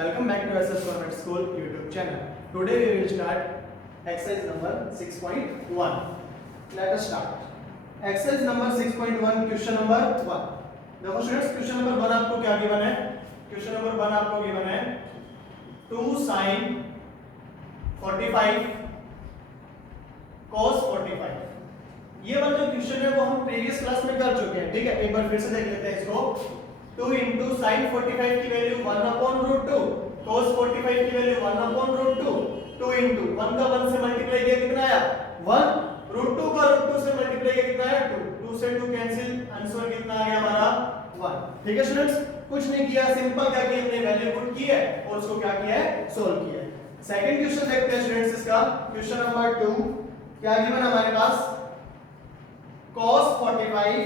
Welcome back to SS Government School YouTube channel. Today we will start exercise number 6.1. Let us start. Exercise number 6.1 question number 1. देखो students question number 1 आपको क्या given है? Question number 1 आपको given है 2 sin 45 cos 45. ये वाला जो question है वो हम प्रीवियस क्लास में कर चुके हैं, ठीक है? एक बार फिर से देख लेते हैं इसको. 2 into sin 45 की वैल्यू 1 upon root 2, cos 45 की वैल्यू 1 upon root 2, 2 into 1 का 1 से मल्टीप्लाई किया कितना आया 1, root 2 का root 2 से मल्टीप्लाई किया कितना आया 2, 2 से 2 कैंसिल, आंसर कितना आ गया हमारा 1. ठीक है स्टूडेंट्स, कुछ नहीं किया, सिंपल क्या किया, हमने वैल्यू पुट की है और उसको क्या किया है, सोल्व किया है. सेकंड क्वेश्चन देखते हैं स्टूडेंट्स इसका. क्वेश्चन नंबर 2 क्या गिवन हमारे पास, cos 45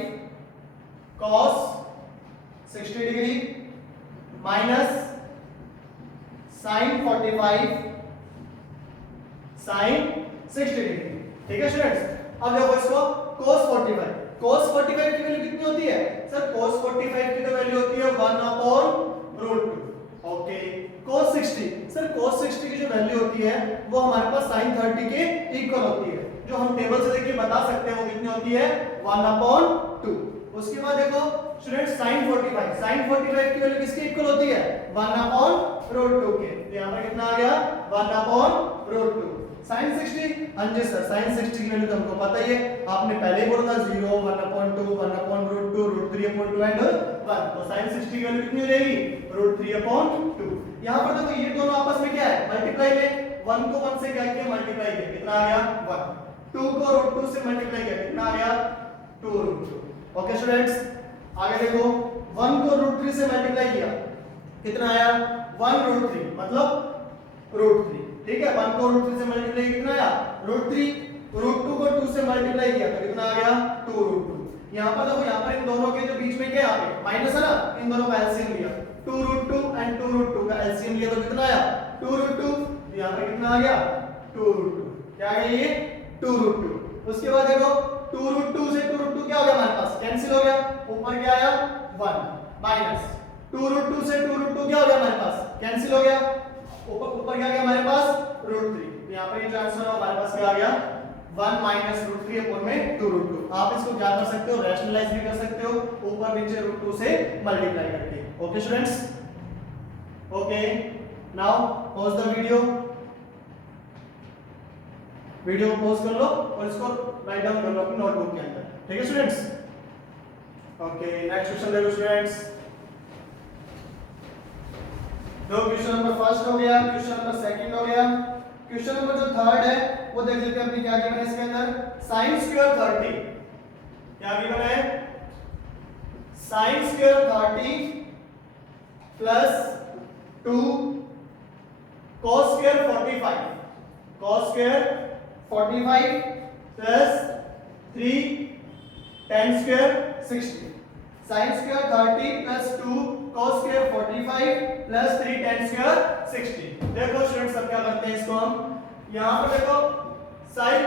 cos 60 degree minus sin 45 sin 60 degree. ठीक है स्टूडेंट्स, अब देखो इसको cos 45 की वैल्यू कितनी होती है सर? cos 45 की तो वैल्यू होती है 1 upon root 2. Okay, cos 60 sir, cos 60 की जो वैल्यू होती है वो हमारे पास sin 30 के इक्वल होती है, जो हम टेबल से देखके बता सकते हैं वो कितनी होती है 1 अपॉन 2. उसके बाद देखो स्टूडेंट sin 45 की वैल्यू किसके इक्वल होती है 1 अपॉन रूट 2 के, तो यहां पर कितना आ गया 1 अपॉन रूट 2. sin 60, हां जी सर, sin 60 की वैल्यू तो हमको पता ही है, आपने पहले ही बोला था 0 1 upon 2 1 upon root 2 root 3 upon 2 and 1. तो sin 60 की वैल्यू कितनी हो जाएगी रूट 3 अपॉन 2. यहां पर देखो ये दोनों आपस में क्या है, मल्टीप्लाई में 1 को 1 से क्या किया मल्टीप्लाई किया, कितना आ गया 1. 2 को रूट 2 से मल्टीप्लाई किया, कितना आ गया 2 रूट 2. ओके स्टूडेंट्स, आगे देखो 1 को रूट 3 से मल्टीप्लाई किया, कितना आया 1 रूट 3 मतलब रूट 3. ठीक है, 1 को रूट 3 से मल्टीप्लाई कितना आया रूट 3, रूट 2 को 2 से मल्टीप्लाई किया तो कितना आ गया 2 रूट 2. यहां पर देखो, यहां पर इन दोनों के जो बीच में क्या है माइनस है ना, इन दोनों का एलसीएम लिया, 2 रूट 2 एंड 2 रूट 2 का एलसीएम लिया तो कितना आया 2 रूट 2. यहां पर कितना आ गया 2 रूट 2. क्या आ गया ये 2 रूट 2. उसके बाद देखो 2 रूट 2 से 2 रूट 2 क्या हो गया हमारे पास, कैंसिल हो गया, ऊपर क्या आया 1 माइनस 2 रूट 2 से 2 रूट 2 क्या हो गया हमारे पास, कैंसिल हो गया, ऊपर क्या आ गया हमारे पास रूट 3. तो यहां पर ये जो आंसर है हमारे पास क्या आ गया 1 माइनस रूट 3 अपॉन में 2 रूट 2. आप इसको क्या कर सकते हो, रैशनलाइज भी कर सकते हो ऊपर नीचे रूट 2 से मल्टीप्लाई करके. Okay students, okay now pause the video को पॉज कर लो और इसको राइट डाउन कर लो अपनी नोटबुक के अंदर. ठीक है स्टूडेंट्स, ओके नेक्स्ट क्वेश्चन देखो स्टूडेंट्स. तो क्वेश्चन नंबर फर्स्ट हो गया, क्वेश्चन नंबर सेकंड हो गया. क्वेश्चन नंबर जो थर्ड है वो देख लेते हैं अपनी क्या गिवन है इसके अंदर. sin स्क्वायर 30 क्या गिवन है, sin square 30 plus 2 cos square 45 plus 3 tan square 60. sin square 30 plus 2 cos square 45 plus 3 tan square 60. देखो स्टूडेंट्स अब क्या करते हैं इसको हम, यहां पर देखो sin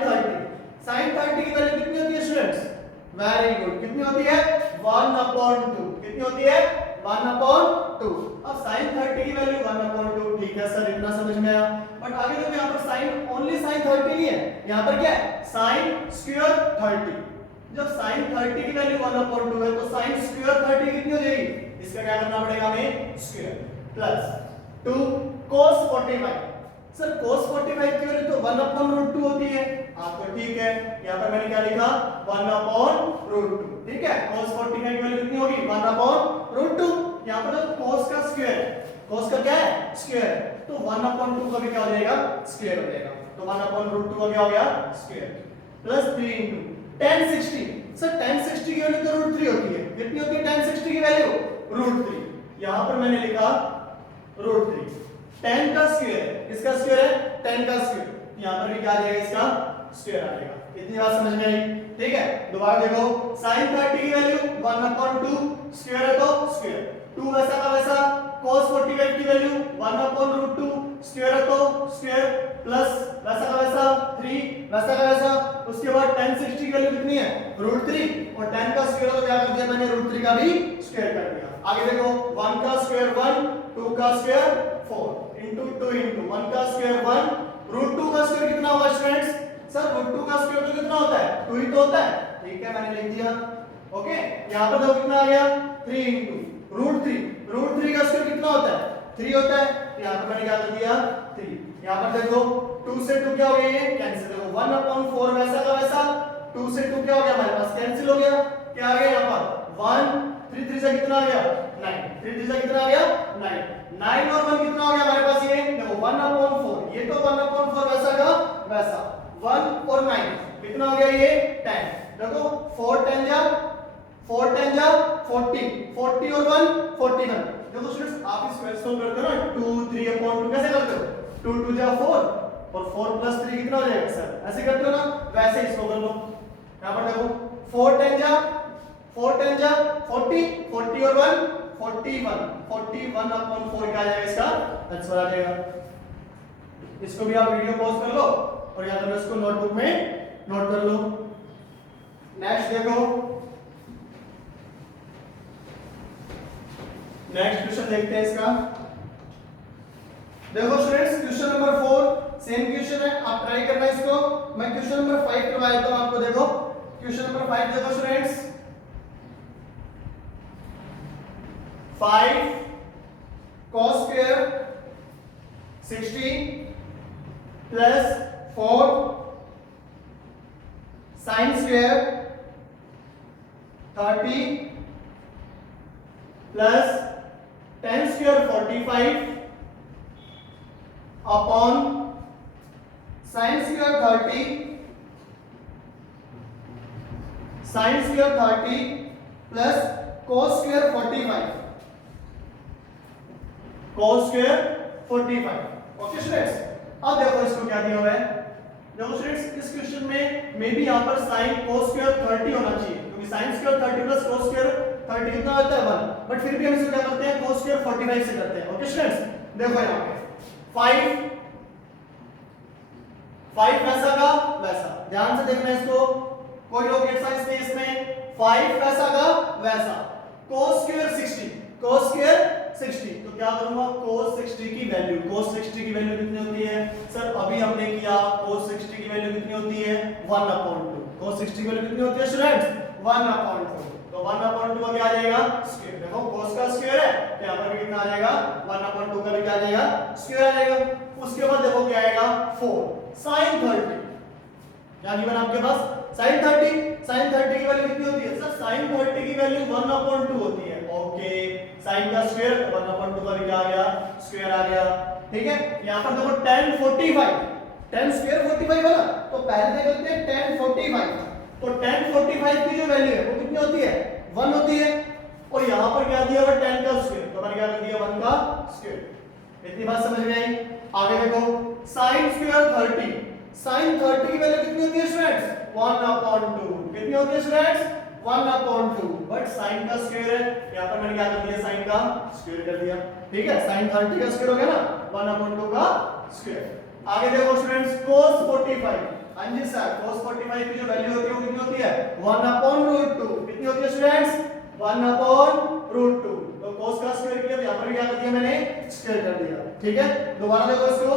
30 की वैल्यू कितनी होती है स्टूडेंट्स, वेरी गुड, कितनी होती है 1 अपॉन 2. कितनी होती है 1 अपॉन 2. अब sin 30 की वैल्यू 1 अपॉन 2. ठीक है सर, इतना समझ में आया. बट आगे देखो यहां पर sin ओनली sin 30 नहीं है, यहां पर क्या है sin स्क्वायर 30. जब sin 30 की वैल्यू 1 अपॉन 2 है तो sin स्क्वायर 30 कितनी हो जाएगी, इसका क्या करना पड़ेगा हमें square, plus 2 cos 45. Sir cos 45 की वैल्यू तो 1 अपॉन रूट 2 होती है, आपको ठीक है, यहां पर मैंने क्या लिखा 1 अपॉन रूट 2. ठीक है, cos 45 की वैल्यू कितनी होगी 1 अपॉन रूट 2. यहां पर तो cos का स्क्वायर, cos का क्या है स्क्वायर, तो 1 अपॉन 2 का भी क्या हो जाएगा स्क्वायर हो जाएगा, तो 1 अपॉन रूट 2 का क्या हो गया square, plus 3 into tan 60. Sir tan 60 की वैल्यू तो रूट 3 होती है, कितनी होती है tan 60 की वैल्यू रूट 3. यहां पर मैंने लिखा रूट 3. tan का स्क्वायर, इसका स्क्वायर है tan का स्क्वायर, यहां पर भी क्या आ जाएगा इसका स्क्वायर आ जाएगा. इतनी बात समझ में आई. ठीक है, दोबारा देखो sin 30 की वैल्यू 1 अपॉन 2 स्क्वायर है तो स्क्वायर, 2 वैसा का वैसा, cos 45 की वैल्यू 1 अपॉन रूट 2 स्क्वायर है तो स्क्वायर, प्लस वैसा का वैसा 3 वैसा का वैसा. उसके बाद tan 60 की वैल्यू कितनी है रूट 3 और tan का स्क्वायर तो क्या कर दिया मैंने रूट 3 का भी स्क्वायर कर दिया. आगे देखो 1 का स्क्वायर 1 2 का स्क्वायर 4 इंटू 2 इंटू 1 का स्क्वायर 1 रूट 2 का स्क्वायर कितना होगा स्टूडेंट्स? सर रूट 2 का स्क्वायर तो कितना होता है? 2 ही तो होता है। ठीक है, मैंने लिख दिया। ओके, यहाँ पर देखो कितना आ गया 3 इंटू रूट 3 का स्क्वायर कितना होता है? 3 होता है। यहाँ पर मैंने क्या कर दिया 3। यहाँ पर देखो 2 से 2 क्या हो गया, ये कैंसिल। देखो 1/4 वैसा का वैसा, 2 से 2 क्या हो गया हमारे पास, कैंसिल हो गया। क्या आ गया यहाँ पर 1, 3 3 से कितना आ गया 9, 3 3 से कितना आ गया 9, 9 और 1 कितना हो गया हमारे पास, ये देखो 1/4, ये तो 1/4 वैसा का वैसा, 1 और 9 कितना हो गया, ये 10। देखो 4 10 जा 40, 40 और 1 41। देखो स्टूडेंट्स आप इस क्वेश्चन को करते हो ना 2 3/2 कैसे करते हो, 2 2 जा 4 और 4 + 3 कितना हो जाएगा सर, ऐसे करते हो ना, वैसे इसको कर लो। यहाँ पर देखो 4 10 जा 40, 40 और 1 41, 41/4 क्या आ जाएगा इसका आंसर आ जाएगा। इसको भी आप वीडियो पॉज कर लो और या तो इसको नोटबुक में नोट कर लो। नेक्स्ट देखो, नेक्स्ट क्वेश्चन देखते हैं इसका। देखो students question number 4 same question है, आप ट्राई करना इसको। मैं क्वेश्चन नंबर 5 करवा देता हूं आपको। देखो क्वेश्चन नंबर 5 देखो students, 5 cos square 60 plus 4 sin square 30 plus tan square 45 upon sin square 30 plus cos square 45 okay students. अब देखो इसको क्या दिया हुआ है। देखो स्टूडेंट्स इस क्वेश्चन में मे बी यहाँ पर sin cos square 30 होना चाहिए, क्योंकि sin square 30 plus cos square 30 कितना होता है 1, बट फिर भी हम इसको क्या करते हैं cos square 45 से करते हैं। ओके स्टूडेंट्स, देखो यहाँ पे 5 वैसा का वैसा, ध्यान से देखना इसको, कोई रॉकेट साइंस नहीं इसमें। 5 वैसा का वैसा, cos square 60, तो क्या करूंगा cos 60 की वैल्यू, cos 60 की वैल्यू कितनी होती है सर, अभी हमने किया cos 60 की वैल्यू कितनी होती है 1/2। cos 60 की वैल्यू कितनी होती है स्टूडेंट्स 1/4, तो 1/2 का क्या आ जाएगा स्क्वायर। देखो cos का स्क्वायर है तो यहां पर भी कितना आ जाएगा 1/2 का भी क्या आ जाएगा स्क्वायर आ जाएगा। उसके बाद देखो क्या आएगा 4 sin 30, क्या गिवन आपके पास sin 30 की वैल्यू कितनी होती है सर, sin 30 की वैल्यू 1/2 होती है। ओके, sin का स्क्वायर 1/2 का भी क्या आ गया स्क्वायर आ गया। ठीक है, यहां पर देखो tan 45, tan स्क्वायर 45 है ना, तो पहले देख लेते हैं tan 45, तो tan 45 की जो वैल्यू है वो कितनी होती है 1 होती है, और यहां पर क्या दिया हुआ tan का स्क्वायर, तो मैंने क्या कर दिया 1 का स्क्वायर। इतनी बात समझ में आई। आगे देखो sin स्क्वायर 30, sin 30 की वैल्यू कितनी होती है स्टूडेंट्स 1/2, कितनी होती है स्टूडेंट्स 1/2, बट sin का स्क्वायर है, यहां पर मैंने क्या कर दिया sin का स्क्वायर कर दिया। ठीक है, sin 30 का स्क्वायर हो गया ना 1/2 का स्क्वायर। आगे देखो स्टूडेंट्स cos 45, हाँ जी सर cos 45 की जो वैल्यू होती है वो कितनी होती है 1/√2, कितनी होती है स्टूडेंट्स 1/√2, तो cos का स्क्वायर किया तो यहां पर क्या कर दिया मैंने स्क्वायर कर दिया। ठीक है, दोबारा देखो इसको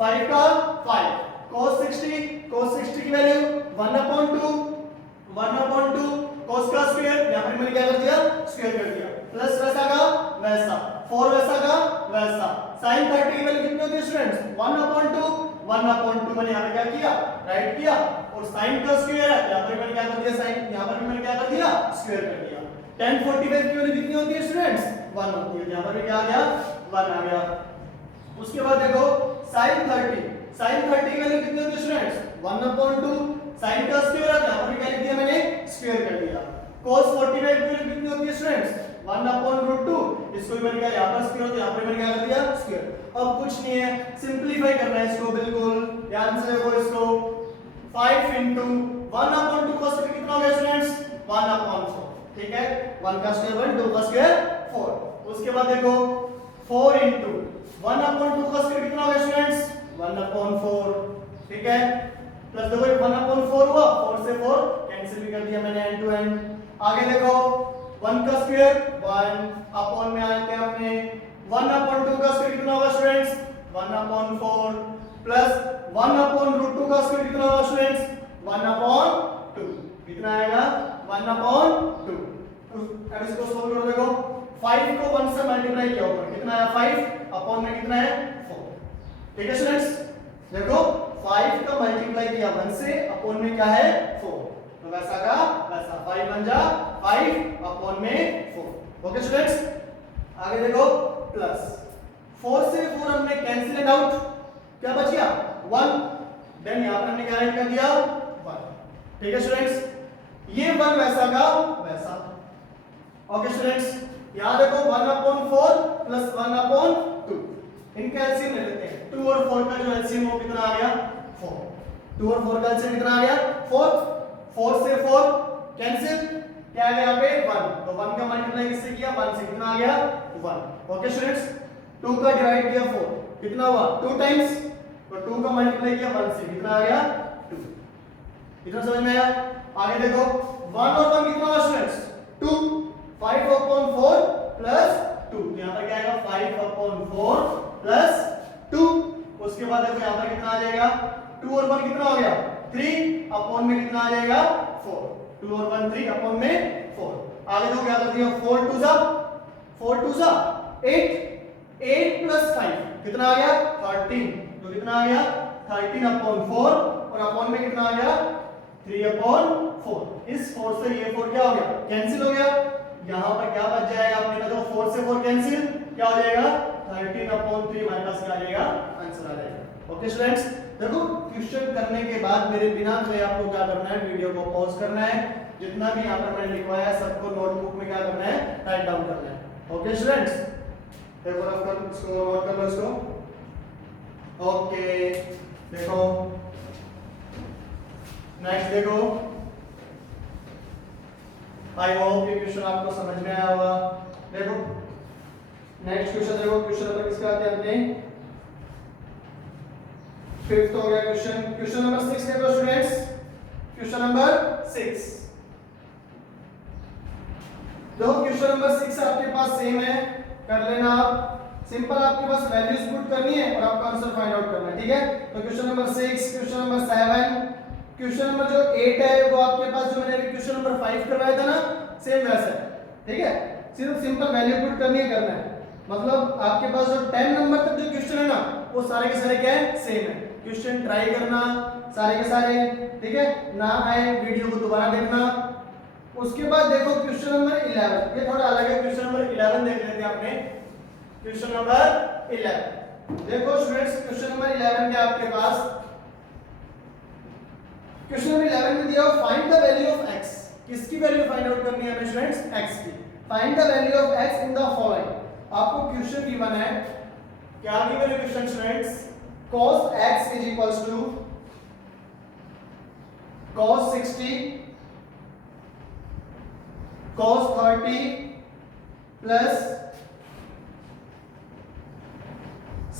5 का 5 cos 60 की वैल्यू 1/2 cos का स्क्वायर, यहां पर मैंने क्या कर दिया स्क्वायर कर दिया, प्लस वैसा का वैसा 4 वैसा का वैसा, sin 30 की वैल्यू कितनी होती है स्टूडेंट्स 1/2 मैंने यहां पे क्या किया राइट किया, और sin का स्क्वायर है यहां पर मैंने क्या कर दिया sin, यहां पर मैंने क्या कर दिया स्क्वायर कर दिया। tan 45 की वैल्यू कितनी होती है स्टूडेंट्स 1 होती है, यहां पर क्या आ गया 1 आ गया। उसके बाद देखो sin 30 की वैल्यू कितनी होती है स्टूडेंट्स 1/2, sin का स्क्वायर है यहां पर क्या लिख दिया मैंने स्क्वायर कर दिया। cos 45 की वैल्यू कितनी होती है स्टूडेंट्स 1/√2, इसको भी मैंने क्या यहां पर स्क्वायर होता है यहां पर मैंने क्या कर दिया स्क्वायर। अब कुछ नहीं है, सिंपलीफाई करना है इसको, बिल्कुल ध्यान से देखो इसको 5 into 1/2 का स्क्वायर कितना हो गया स्टूडेंट्स 1/4। ठीक है, 1 का स्क्वायर 1, 2 का स्क्वायर 4। उसके बाद देखो 4 into 1/2 का स्क्वायर कितना हो गया स्टूडेंट्स 1/4। ठीक है, प्लस देखो 1/4 हुआ, 4 से 4 कैंसिल भी कर दिया मैंने एंड टू एंड। आगे देखो 1 का स्क्वायर 1 अपॉन में आते हैं अपने 1 अपॉन 2 का स्क्वायर कितना होगा students 1 upon 4 plus 1 upon root 2 का स्क्वायर कितना होगा स्टूडेंट्स 1 अपॉन 2 कितना आएगा 1 अपॉन 2। अब इसको सोल्व करो देखो 5 को 1 से मल्टीप्लाई किया ऊपर कितना आया 5 अपॉन में कितना है 4। ठीक है स्टूडेंट्स देखो 5 का मल्टीप्लाई किया 1 से अपॉन में क्या है 4 तो वैसा का वैसा 5 बन जा 5 अपॉन में 4। ओके स्टूडेंट्स आगे देखो प्लस 4 से 4 हमने कैंसिल इट आउट क्या बच गया 1 देन यहां पर हमने क्या ऐड कर दिया 1। ठीक है स्टूडेंट्स ये 1 वैसा का वैसा। ओके स्टूडेंट्स यहां देखो 1 अपॉन 4 प्लस 1 अपॉन 2 इनका एलसीएम ले लेते हैं 2 और 4 का जो एलसीएम वो कितना आ गया 4 2 और 4 का एलसीएम कितना आ गया 4 4 से 4 कैंसिल क्या है यहां पे 1 तो 1 का मल्टीप्लाई किससे किया 1 से कितना आ गया 1। ओके स्टूडेंट्स 2 का डिवाइड किया 4 कितना हुआ 2 टाइम्स तो 2 का मल्टीप्लाई किया 1 से कितना आ गया 2। इतना समझ में आया। आगे देखो 1 और 1 कितना हुआ स्टूडेंट्स 2 5 अपॉन 4 प्लस 2 यहां पर क्या आएगा 5 अपॉन 4 प्लस 2। उसके बाद देखो यहां पर कितना आ जाएगा 2 और 1 कितना हो गया 3 अपॉन में कितना आ जाएगा 4 2 और 1 3 अपॉन में 4। आगे देखो क्या कर दिया 4 2 जा 8 8 प्लस 5 कितना आ गया 13 तो कितना आ गया 13 अपॉन 4 और अपॉन में कितना आ गया 3 अपॉन 4। इस 4 से ये 4 क्या हो गया कैंसिल हो गया यहां पर क्या बच जाएगा अपने पास देखो 4 से 4 कैंसिल क्या हो जाएगा 13 अपॉन 3 हमारे पास क्या आ जाएगा आंसर आ जाएगा। ओके स्टूडेंट्स देखो क्वेश्चन करने के बाद मेरे बिना कोई आपको क्या करना है वीडियो को पॉज करना है जितना भी यहां पर मैंने लिखवाया है सबको नोटबुक में क्या करना है राइट डाउन करना है। ओके स्टूडेंट्स देखो रफ इसको नोट कर लो इसको। ओके देखो नेक्स्ट देखो आई होप ये क्वेश्चन आपको समझ में आया होगा। देखो नेक्स्ट क्वेश्चन देखो क्वेश्चन नंबर किसका आते हैं अपने 5th हो गया क्वेश्चन नंबर 6 देखो स्टूडेंट्स क्वेश्चन नंबर 6 देखो क्वेश्चन नंबर 6 आपके पास सेम है कर लेना आप सिंपल आपके पास वैल्यूज पुट करनी है और आपको आंसर फाइंड आउट करना है। ठीक है तो question number 6 question number 7 question number जो 8 है वो आपके पास जो मैंने अभी क्वेश्चन नंबर 5 करवाया था ना सेम वैसा है। ठीक है सिर्फ सिंपल वैल्यू पुट करनी है करना है मतलब आपके पास जो 10 नंबर तक जो क्वेश्चन है ना वो सारे के सारे क्या है सेम है। क्वेश्चन ट्राई करना सारे के सारे ठीक है ना आए वीडियो को दोबारा देखना। उसके बाद देखो क्वेश्चन नंबर 11 ये थोड़ा अलग है क्वेश्चन नंबर 11 देख लेते हैं आपने क्वेश्चन नंबर 11 देखो स्टूडेंट्स क्वेश्चन नंबर 11 के आपके पास क्वेश्चन नंबर 11 में दिया हो find the value of x किसकी वैल्यू फाइंड आउट करनी है हमें स्टूडेंट्स x की। Find the value of x in the following आपको क्वेश्चन गिवन है क्या गिवन है question students cos x is equals to cos 60 cos 30 plus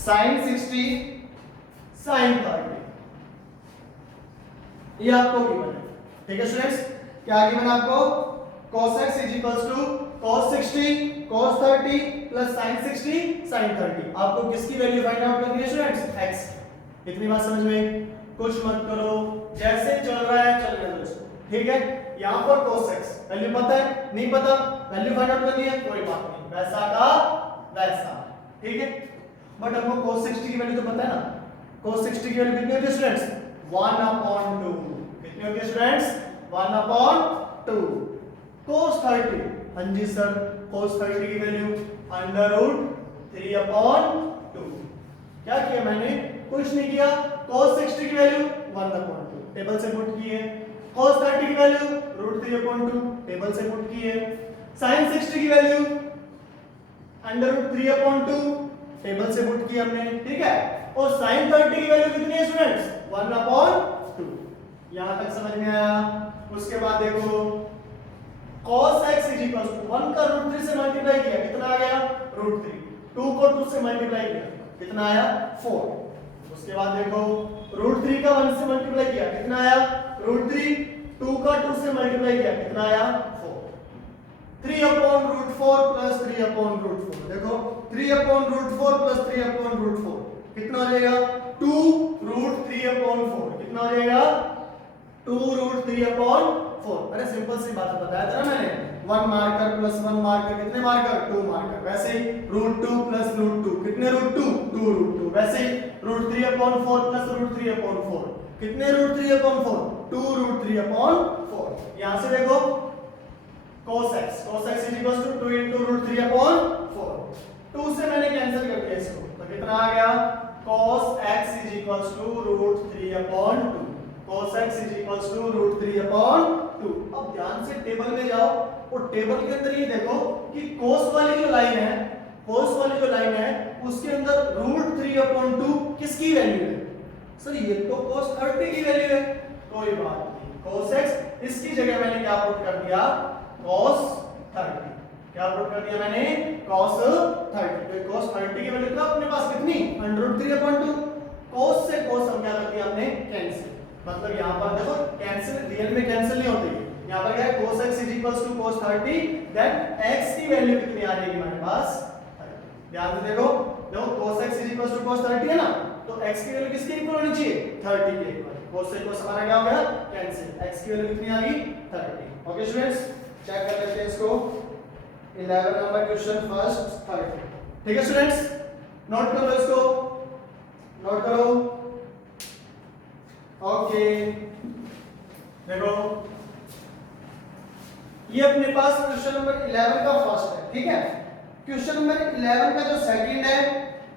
sin 60 sin 30 ये आपको गिवन है। ठीक है स्टूडेंट्स क्या गिवन आपको cos x is equals to cos 60 cos 30 plus sin 60 sin 30 आपको किसकी वैल्यू फाइंड आउट करनी है स्टूडेंट्स x। इतनी बात समझ में कुछ मत करो जैसे चल रहा है चलने दो इसको। ठीक है यहां पर cos x वैल्यू पता है नहीं पता वैल्यू फाइंड आउट करनी है कोई बात नहीं वैसा का वैसा। ठीक है बट हमको cos 60 की वैल्यू तो पता है ना cos 60 की वैल्यू कितनी होती है स्टूडेंट्स 1/2 कितनी होती है स्टूडेंट्स 1/2 cos 30 हां जी सर cos 30 की वैल्यू √3/2 क्या किया मैंने कुछ नहीं किया cos 60 की वैल्यू 1/2 टेबल से पुट की है cos 30 की वैल्यू √3/2 टेबल से पुट की है sin 60 की वैल्यू √3/2 टेबल से पुट की हमने। ठीक है और sin 30 की वैल्यू कितनी है स्टूडेंट्स 1/2 यहां तक समझ में आया। उसके बाद देखो cos x 1 का √3 से मल्टीप्लाई किया कितना आ गया √3 2 को 2 से मल्टीप्लाई किया कितना आया 4। उसके बाद देखो √3 का 1 से मल्टीप्लाई किया कितना आया √3 2 का 2 से मल्टीप्लाई किया कितना आया 4। 3 upon root 4 plus 3 upon root 4। देखो 3 upon root 4 plus 3 upon root 4 कितना हो जाएगा 2 रूट 3 अपॉन 4। कितना हो जाएगा 2 रूट 3 अपॉन 4। अरे सिंपल सी बात बताया था ना मैंने, 1 मार्कर प्लस 1 मार्कर कितने मार्कर 2 मार्कर। वैसे ही रूट 2 प्लस रूट 2 कितने रूट 2 2 रूट 2। वैसे ही root 3 upon 4 plus root 3 upon 4 कितने रूट 3 अपॉन 4 2 रूट 3 अपॉन 4। यहां से देखो cos x is equals to 2 into root 3 upon 4। 2 से मैंने कैंसिल कर दिया इसको, तो कितना आ गया cos x is equals to root 3 upon 2। cos x is equals to root 3 upon 2। अब ध्यान से टेबल में जाओ और टेबल के अंदर ये देखो कि cos वाली जो लाइन है, cos वाली जो लाइन है उसके अंदर root 3 upon 2 किसकी वैल्यू है? सर ये तो cos 30 की वैल्यू है। कोई बात नहीं, cos x इसकी जगह मैंने क्या पुट कर दिया cos 30। क्या पुट कर दिया मैंने cos 30। तो cos 30 की वैल्यू तो अपने पास कितनी √3/2। cos से cos हम क्या कर दिया हमने कैंसिल। मतलब यहां पर देखो कैंसिल रियल में कैंसिल नहीं होती, यहां पर क्या है cos x = cos 30। Then x की वैल्यू कितनी आ जाएगी हमारे पास 30। ध्यान से देखो cos x = cos 30 है ना, तो x की वैल्यू किसके इक्वल होनी चाहिए 30 के इक्वल। cos से cos हमारा क्या हो गया कैंसिल, x की वैल्यू कितनी आ गई 30। ओके स्टूडेंट्स चेक कर लेते हैं इसको। 11 नंबर क्वेश्चन फर्स्ट 30। ठीक है स्टूडेंट्स, नोट करो इसको, नोट करो। ओके देखो ये अपने पास क्वेश्चन नंबर 11 का फर्स्ट है। ठीक है, क्वेश्चन नंबर 11 का जो सेकंड है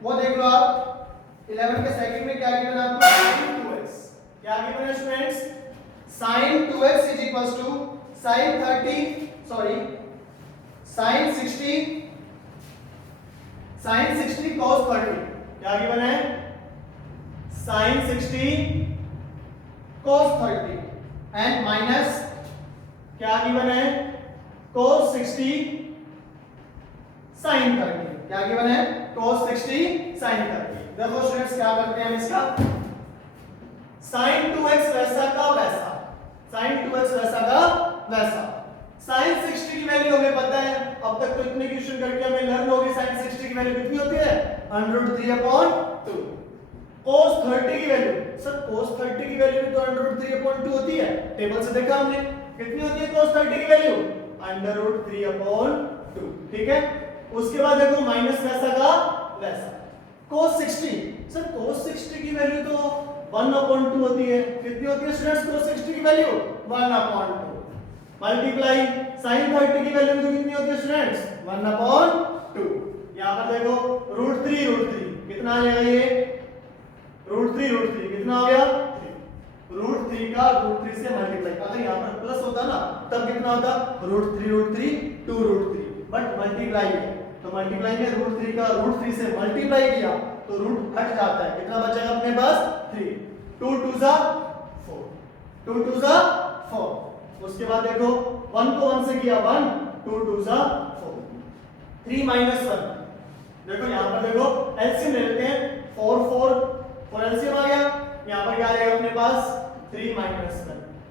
वो देख लो आप। 11 के सेकंड में क्या गिवन आपको sin 2x। क्या गिवन है students sin 2x sin 30 sorry sin 60 cos 30। क्या गिवन है sin 60 cos 30 एंड माइनस क्या गिवन है cos 60 sin 30। क्या गिवन है cos 60 sin 30। देखो स्टूडेंट्स क्या करते हैं हम इसका sin 2x वैसा का वैसा, sin 2x वैसा का वैसा। sin 60 की वैल्यू हमें पता है, अब तक तो इतने क्वेश्चन करके हमें लर्न हो गई sin 60 की वैल्यू कितनी होती है √3/2। cos 30 की वैल्यू, सर cos 30 की वैल्यू तो √3/2 होती है, टेबल से देखा हमने कितनी होती है cos 30 की वैल्यू √3/2। ठीक है, उसके बाद देखो माइनस वैसा का वैसा cos 60। सर cos 60 की वैल्यू तो 1/2 होती है। कितनी होती है स्टूडेंट्स cos 60 की वैल्यू 1/2 मल्टीप्लाई sin 30 की वैल्यू तो कितनी होती है स्टूडेंट्स 1/2। यहां पर देखो √3 कितना आ जाएगा ये √3 कितना हो गया 3। √3 का √3 से मल्टीप्लाई, अगर यहां पर प्लस होता ना तब कितना होता √3 2√3, बट मल्टीप्लाई है तो मल्टीप्लाई में √3 का √3 से मल्टीप्लाई किया तो रूट हट जाता है। कितना बचेगा अपने पास 3। 2 2 जा 4, 2 2 जा 4। उसके बाद देखो 1 को 1 से किया 1, 2 2 जा 4, 3 - 1। देखो यहां पर देखो एलसीएम ले लेते हैं 4 4 एलसीएम आ गया। यहां पर क्या आ जाएगा अपने पास 3 - 1।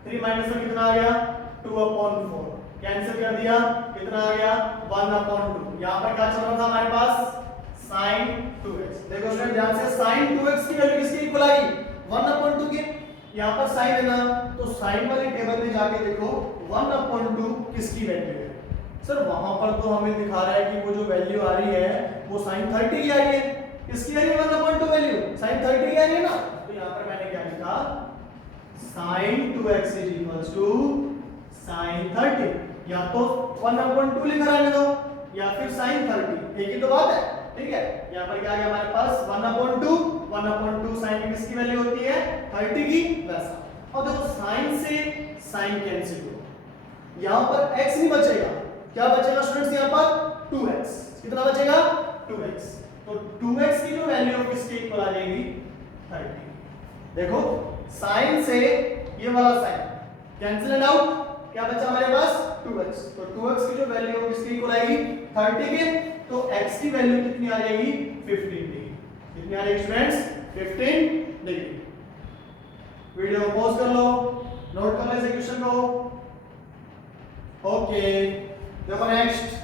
3 - 1 कितना आ गया 2/4। कैंसिल कर दिया कितना आ गया 1/2। यहां पर क्या चल रहा था हमारे पास sin 2x। देखो स्टूडेंट ध्यान से sin 2x की वैल्यू किसके इक्वल आई 1/2 की। यहां पर sin है ना, तो sin वाली टेबल में जाके देखो 1/2 किसकी वैल्यू है। सर वहां पर तो हमें दिखा रहा है कि वो जो वैल्यू आ रही है वो sin 30 की आ रही है। किसकी आ रही है 1/2 वैल्यू sin 30 की आ रही है ना, तो यहां पर मैंने क्या लिखा sin 2x sin 30। या तो 1/2 लिखा रहने दो या फिर sin 30, एक ही तो बात है। ठीक है, यहां पर क्या आ गया हमारे पास 1/2 sin की किसकी वैल्यू होती है 30 की वैसा। अब देखो sin से sin कैंसिल हो, यहां पर x नहीं बचेगा, क्या बचेगा स्टूडेंट्स यहां पर 2x। कितना बचेगा 2x, तो 2x की जो वैल्यू है किसके इक्वल आ जाएगी 30। देखो sin से ये वाला sin कैंसिल एंड आउट, क्या बचा हमारे पास 2x, तो 2x की जो वैल्यू है किसके इक्वल आएगी 30 के, तो x की वैल्यू कितनी आ जाएगी 15 डिग्री। कितनी आ जाएगी स्टूडेंट्स 15 डिग्री। वीडियो को पॉज कर लो, नोट कर लो इस क्वेश्चन को। ओके देखो नेक्स्ट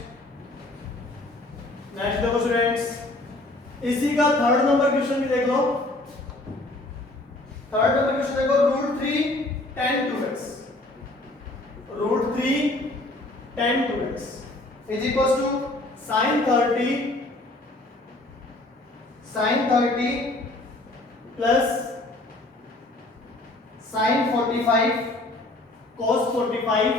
देखो स्टूडेंट्स, इसी का थर्ड नंबर क्वेश्चन भी देख लो। थर्ड नंबर क्वेश्चन देखो, √3 tan 2x, √3 tan 2x is equal to sin 30 plus sin 45 cos 45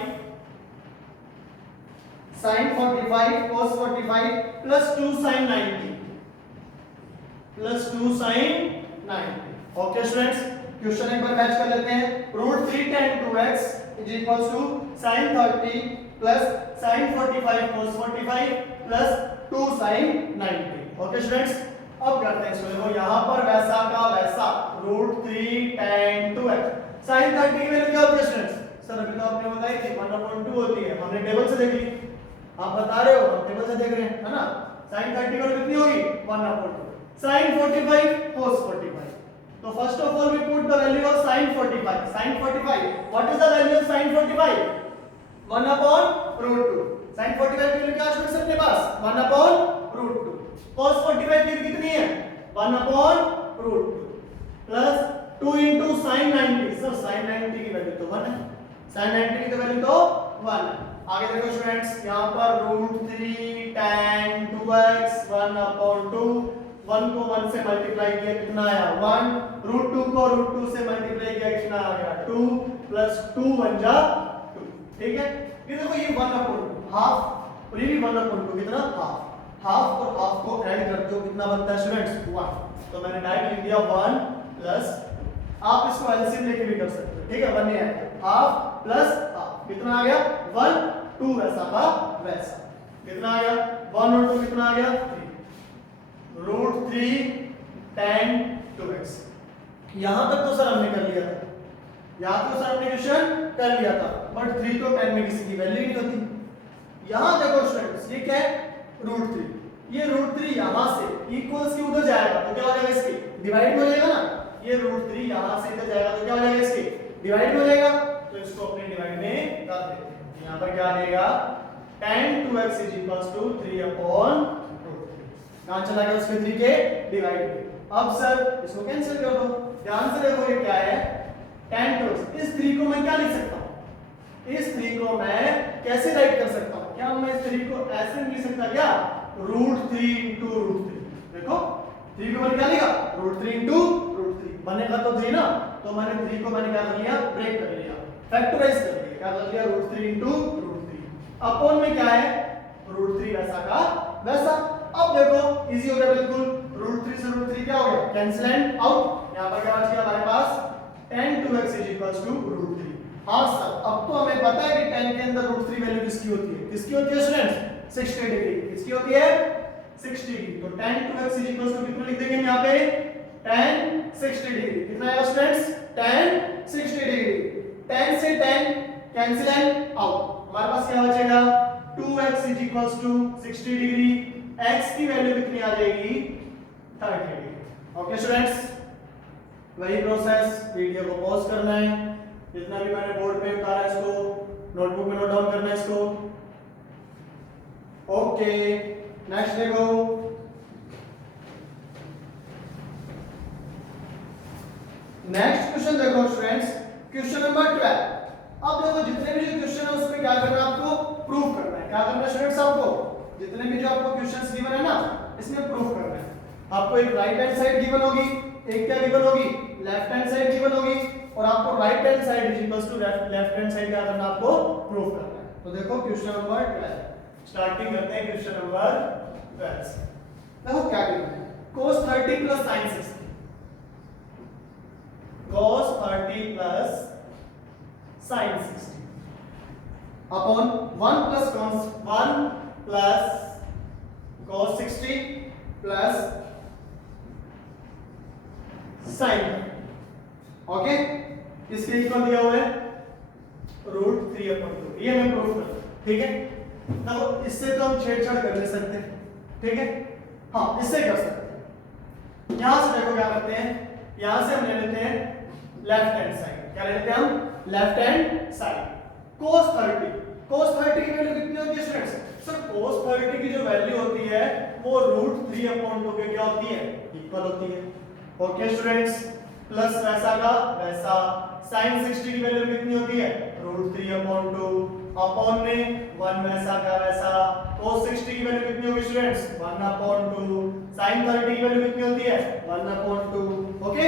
sin 45 cos 45 plus 2 sin 90 plus 2 sin 90। Okay students, question एक बार मैच कर लेते हैं। √3 tan 2x is equal to sin 30 plus sin 45 cos 45 plus 2 sin 90। Okay students, अब करते हैं इसको। देखो यहां पर वैसा का वैसा √3 tan 2x sin 30 की वैल्यू क्या होती है स्टूडेंट्स? सर अभी तो आपने बताई थी 1/2 होती है, हमने टेबल से देख ली। आप बता रहे हो, हम टेबल से देख रहे हैं, है ना। sin 30 की वैल्यू कितनी होगी? 1/2। sin 45 cos 45, तो first of all we put the value of sin 45। sin 45, what is the value of sin 45? 1/√2। sin 45 की वैल्यू क्या है अपने पास? 1/√2। cos 45 की वैल्यू कितनी है? 1/√2 plus 2 into sin 90। Sir sin 90 की वैल्यू तो 1 है, sin 90 की तो वैल्यू तो 1 है। आगे देखो स्टूडेंट्स, यहां पर √3 tan 2x 1/2, 1 को 1 से मल्टीप्लाई किया कितना आया? 1। √2 को √2 से मल्टीप्लाई किया कितना आ गया? 2 प्लस 2 1 जा 2। ठीक है, ये देखो ये 1/2 हाफ और ये भी 1/2 कितना? हाफ। हाफ और हाफ को ऐड करते हो कितना बनता है स्टूडेंट्स? 1। तो मैंने डायरेक्ट लिख दिया 1 प्लस, आप इसको एलसीएम लेके भी कर सकते हो। ठीक है, 1 नहीं आएगा, हाफ प्लस हाफ कितना आ गया? 1। 2 वैसा का वैसा कितना आ गया? 1 और 2 कितना आ गया? 3। √3 tan 2x। यहां तक तो सर हमने कर लिया था, यहां तो सर हमने क्वेश्चन कर लिया था, बट 3 तो 10 में किसी की वैल्यू नहीं होती। यहां देखो स्टूडेंट्स, ये क्या है? √3। ये √3 यहां से इक्वल्स की उधर जाएगा तो क्या हो जाएगा? इसके डिवाइड हो जाएगा ना। ये √3 यहां से इधर जाएगा तो क्या हो जाएगा? इसके डिवाइड हो जाएगा। तो इसको अपने डिवाइड में कर देते हैं। यहां पर क्या आ जाएगा? tan 2x = 3/√3। कहां चला गया? उसके 3 के डिवाइड में। अब सर इसको कैंसिल कर दो। ध्यान से देखो ये क्या है? tan 2x। इस 3 को मैं क्या लिख सकता हूं? इस 3 को मैं कैसे राइट कर सकता हूं? क्या मैं इस 3 को ऐसे लिख सकता क्या? √3 * √3। देखो 3 को मैंने क्या लिखा? √3 * √3 बनेगा तो 3 ना, तो मैंने 3 को मैंने क्या कर लिया? ब्रेक कर लिया, फैक्टराइज कर लिया। क्या कर लिया? √3 * √3 अपॉन में क्या है? √3 वैसा का वैसा। अब देखो इजी हो गया बिल्कुल। √3 से √3 क्या हो गया? Cancel and out. यहां पर क्या बच गया हमारे पास? tan 2x = √3। हां सर, अब तो हमें पता है कि tan के अंदर √3 वैल्यू किसकी होती है? किसकी होती है स्टूडेंट्स? 60 डिग्री। किसकी होती है? 60 डिग्री। तो tan 2x = कितना लिख देंगे हम यहां पे? tan 60 degree. कितना आएगा स्टूडेंट्स? tan 60 degree. tan से tan कैंसिल एंड आउट। हमारे पास क्या बचेगा? 2x = 60 degree. x की वैल्यू कितनी आ जाएगी? 30 डिग्री। ओके स्टूडेंट्स, वही प्रोसेस, वीडियो को पॉज करना है, जितना भी मैंने बोर्ड पे उतारा है इसको नोटबुक में नोट डाउन करना है इसको। ओके, नेक्स्ट देखो। नेक्स्ट क्वेश्चन देखो स्टूडेंट्स, क्वेश्चन नंबर 12। अब देखो जितने भी जो क्वेश्चन है उसमें क्या करना है? आपको प्रूफ करना है। क्या करना है स्टूडेंट्स? आपको जितने भी जो आपको क्वेश्चंस गिवन है ना, इसमें प्रूफ करना है। आपको एक राइट हैंड साइड गिवन होगी, एक क्या गिवन होगी? लेफ्ट हैंड साइड गिवन होगी, और आपको right hand side left hand side क्या करना है? आपको प्रूफ करना है। तो देखो क्वेश्चन नंबर 12 स्टार्टिंग करते हैं। क्वेश्चन नंबर 12 से देखो क्या गिवन है? cos 30 + sin 60। cos 30 + sin 60 upon 1 + cos 1 + cos 60 plus sin। Okay, इसके इक्वल दिया हुआ है √3/2। ये हमें प्रूफ करना है। ठीक है, देखो इससे तो हम छेड़छाड़ कर ले सकते हैं। ठीक है, हाँ इससे कर सकते हैं। यहां से देखो क्या करते हैं? यहां से हम ले लेते हैं लेफ्ट हैंड साइड। क्या ले लेते हैं हम? Left hand side. cos 30 cos 30 की वैल्यू कितनी होती है स्टूडेंट्स? सर cos 30 की जो वैल्यू होती है वो √3/2 के क्या होती है? इक्वल होती है। ओके स्टूडेंट्स, प्लस वैसा का वैसा sin 60 की वैल्यू कितनी होती है? √3/2 अपॉन में 1 वैसा का वैसा cos 60 की वैल्यू कितनी होगी स्टूडेंट्स? 1/2 sin 30 की वैल्यू कितनी होती है? 1/2। ओके,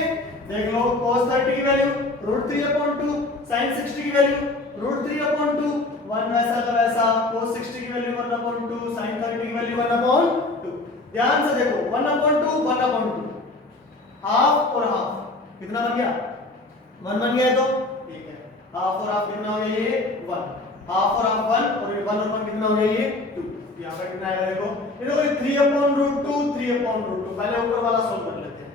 देख लो cos 30 की वैल्यू √3/2, sin 60 की वैल्यू √3/2, 1 वैसा का वैसा cos 60 की वैल्यू 1/2, sin 30 की वैल्यू 1/2। ध्यान से देखो 1/2 1/2 हाफ और हाफ कितना बन गया? 1 बन गया। तो ठीक है, हाफ और हाफ कितना हो गया? ये 1, हाफ और हाफ 1 और ये 1 और 1 कितना हो गया? ये 2। यहां पर कितना आएगा देखो, ये देखो 3/√2 3/√2, पहले ऊपर वाला सॉल्व कर लेते हैं।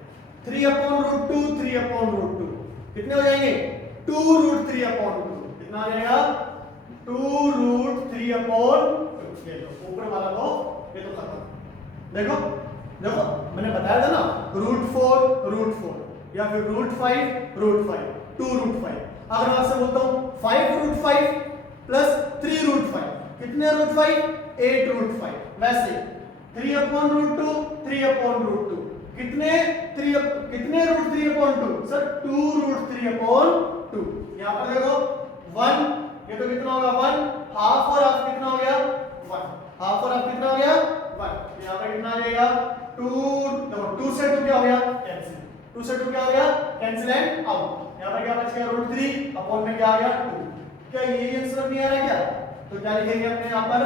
3/√2 3/√2 कितने हो जाएंगे? 2√3/2 कितना आ जाएगा? 2√3/2। ये लो ऊपर वाला तो ये तो खत्म। देखो देखो मैंने बताया था ना √4 या फिर √5 2√5। अगर मैं आपसे बोलता हूं 5√5 प्लस 3√5 कितने √5? 8√5। वैसे 3/√2 3/√2 कितने √3/2? सर 2√3/2। यहां पर देखो 1, ये तो कितना होगा 1, हाफ और हाफ कितना हो गया? 1, हाफ और हाफ कितना हो गया? 1। यहां पर कितना आ जाएगा? 2, देखो 2 से 2 क्या हो गया? कैंसिल। 2 से 2 क्या हो गया? Cancel and out. यहां पर क्या बच गया? √3 अपॉन में क्या आ गया? 2। क्या ये आंसर नहीं आ रहा है क्या? तो क्या लिखेंगे अपने यहां पर?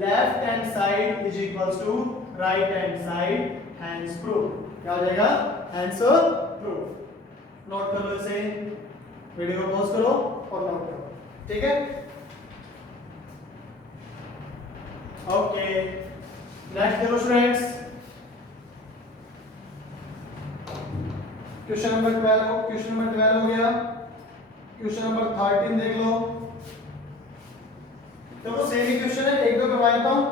Left hand side is equals to right hand side, hence proof. क्या हो जाएगा? Hence proof. नोट कर लो इसे, वीडियो को पॉज करो और नोट करो, ठीक है? ओके, नेक्स्ट देखो स्टूडेंट्स, क्वेश्चन नंबर 12 हो गया। क्वेश्चन नंबर 13 देख लो। देखो सेम ही क्वेश्चन है, एक दो करवा देता हूं,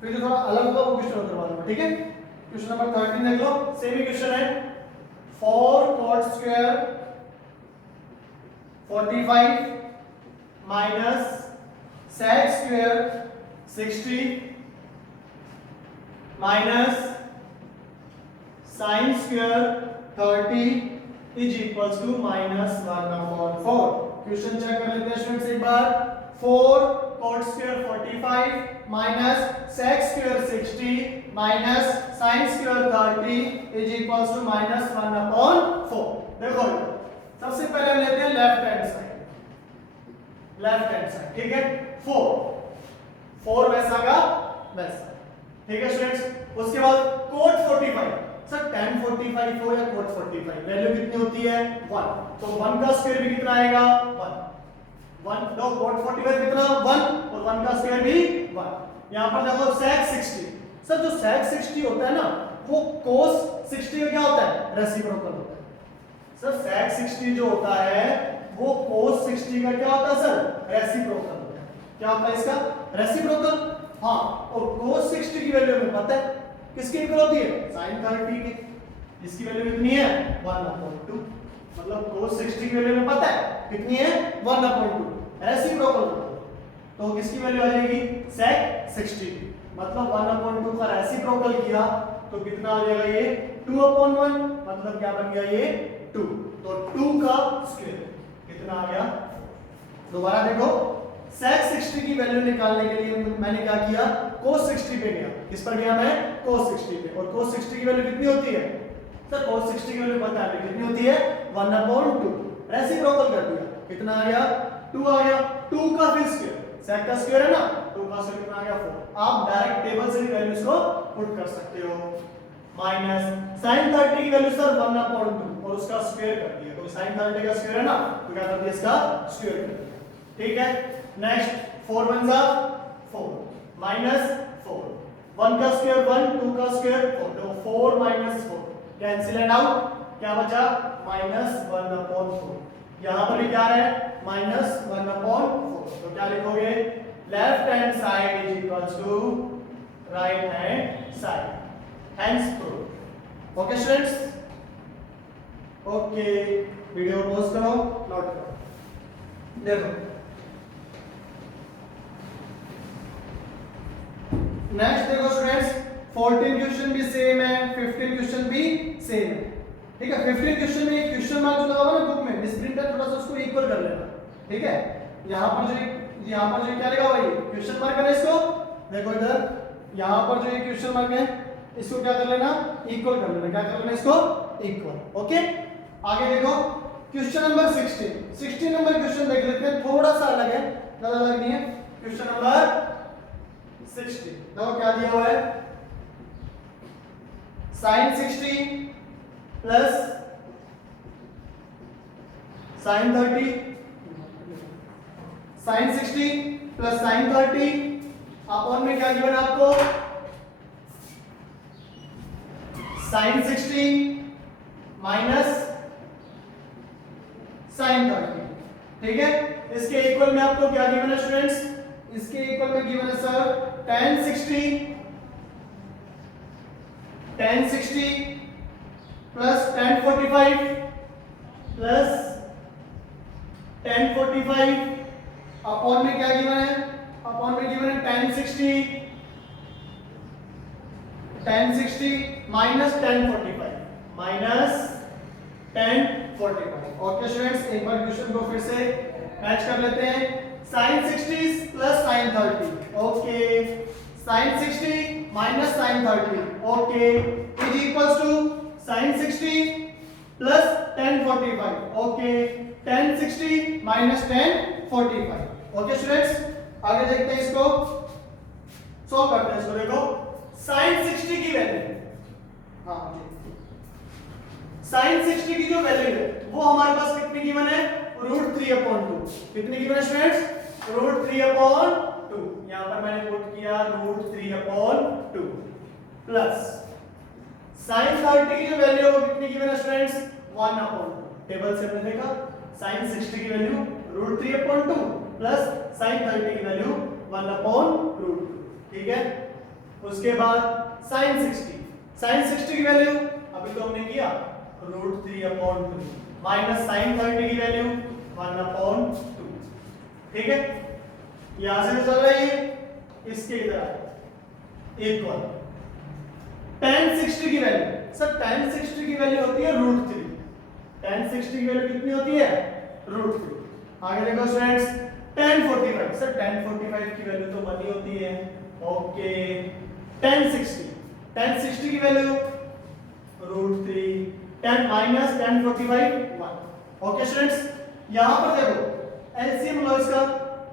फिर जो थोड़ा अलग होगा वो क्वेश्चन करवा दूंगा, ठीक है? क्वेश्चन नंबर 13 देख लो, सेम ही क्वेश्चन है। 4 cot square 45 minus sec square 60 minus sin square 30 is equals to -1/4। Question check कर लेते हैं स्टूडेंट्स एक बार। 4 cot square 45 minus sec square 60 minus sin square 30 is equals to -1/4। देखो सबसे पहले हम लेते हैं लेफ्ट हैंड साइड, ठीक है? 4 वैसा का वैसा, ठीक है स्टूडेंट्स? उसके बाद cot 45, सर tan 45 हो या cot 45 वैल्यू कितनी होती है? 1, तो 1 का स्क्वायर भी कितना आएगा? 1 तो cot 45 कितना? 1 और 1 का स्क्वायर भी 1। यहां पर देखो sec 60, सर जो sec 60 होता है ना वो cos 60 का क्या होता है? रेसिप्रोकल होता है। सर sec 60 जो होता है वो cos 60 का क्या होता है सर? रेसिप्रोकल होता है। क्या होता है इसका? रेसिप्रोकल। हाँ, और cos 60 की वैल्यू हमें पता है किसके इक्वल होती है? sin 30 के। इसकी वैल्यू कितनी है? 1/2। मतलब cos 60 की वैल्यू हमें पता है कितनी है? 1/2। रेसिप्रोकल तो किसकी वैल्यू आ जाएगी? sec 60। मतलब 1/2 का रेसिप्रोकल किया तो कितना आ जाएगा? ये 2/1। मतलब क्या बन गया? ये 2। तो 2 का स्क्वायर कितना आ गया? दोबारा देखो, sec 60 की वैल्यू निकालने के लिए मैंने क्या किया? cos 60 पे गया। किस पर गया मैं? cos 60 पे। और cos 60 की वैल्यू कितनी होती है? सर cos 60 की वैल्यू पता है कितनी होती है? 1/2। रेसिप्रोकल कर दिया, कितना आ गया? 2 आ गया। 2 का फिर स्क्वायर, sec का स्क्वायर है ना, 2 का स्क्वायर कितना आ गया? 4। आप डायरेक्ट टेबल से भी वैल्यूज को पुट कर सकते हो। माइनस sin 30 की वैल्यू सर 1/2 और उसका स्क्वायर कर दिया, तो sin 30 का स्क्वायर है ना, तो क्या कर दिया? इसका स्क्वायर कर दिया, ठीक है? नेक्स्ट 4 1 जा 4 माइनस 4, 1 का स्क्वायर 1, 2 का स्क्वायर 4, तो 4 - 4 कैंसिल एंड आउट, क्या बचा? -1/4। यहां पर भी क्या है? -1/4। तो क्या लिखोगे? Left hand side is equals to right hand side, hence proof. Okay students? Okay, video pause करो, नोट करो। देखो नेक्स्ट देखो स्टूडेंट्स, 14 क्वेश्चन भी सेम है, 15 क्वेश्चन भी सेम है। ठीक है, 15 क्वेश्चन में एक क्वेश्चन मार्क जो लगा हुआ ना बुक में, मिसप्रिंट थोड़ा सा उसको इक्वल कर लेना। ठीक है, यहाँ पर जो क्या लगा हुआ है क्वेश्चन मार्क है ना, इसको देखो इधर, यहाँ पर जो ये क्वेश्चन मार्क है इसको क्या कर लेना, इक्वल कर लेना। क्या कर लेना इसको, इक्वल। ओके, आगे देखो क्वेश्चन नंबर 16 नंबर क्वेश्चन देख लेते हैं, थोड़ा सा अलग है, ज्यादा अलग नहीं है। क्वेश्चन नंबर 16 देखो क्या दिया हुआ है, sin 60 plus sin 30, sin 60 plus sin 30 upon में क्या गिवन आपको, sin 60 माइनस sin 30। ठीक है, इसके इक्वल में आपको क्या गिवन है स्टूडेंट्स, इसके इक्वल में गिवन है sir tan 60 plus tan 45 plus tan 45 upon में क्या गिवन है, अपॉन में गिवन है tan 60 minus tan 45। Okay students, एक बार क्वेश्चन को फिर से मैच कर लेते हैं। sin 60 plus sin 30, okay, sin 60 minus sin 30, okay, is equals to sin 60 plus tan 45, okay, tan 60 minus tan 45। Okay students, आगे देखते हैं, इसको सॉल्व करते हैं। इसको देखो, sin 60 की वैल्यू, हाँ sin 60 की जो वैल्यू है वो हमारे पास कितनी गिवन है, √3/2। कितनी गिवन है स्टूडेंट्स, √3/2। यहां पर मैंने पुट किया √3/2 प्लस sin 30 की जो वैल्यू है वो कितनी गिवन है स्टूडेंट्स, 1/2। टेबल से हमने देखा sin 60 की वैल्यू √3/2 प्लस sin 30 की वैल्यू 1/√2। ठीक है, उसके बाद sin 60 की वैल्यू अभी तो हमने किया √3/2 माइनस sin 30 की वैल्यू 1/2। ठीक है, यहां से चल रही है, इसके इधर इक्वल tan 60 की वैल्यू, सर tan 60 की वैल्यू होती है √3। tan 60 की वैल्यू कितनी होती है, √3। आगे देखो स्टूडेंट्स, tan 45, सर tan 45 की वैल्यू तो 1 ही होती है, ओके, tan 60 की value √3, tan minus tan 45 1। Okay students, यहां पर देखो एलसीएम लो इसका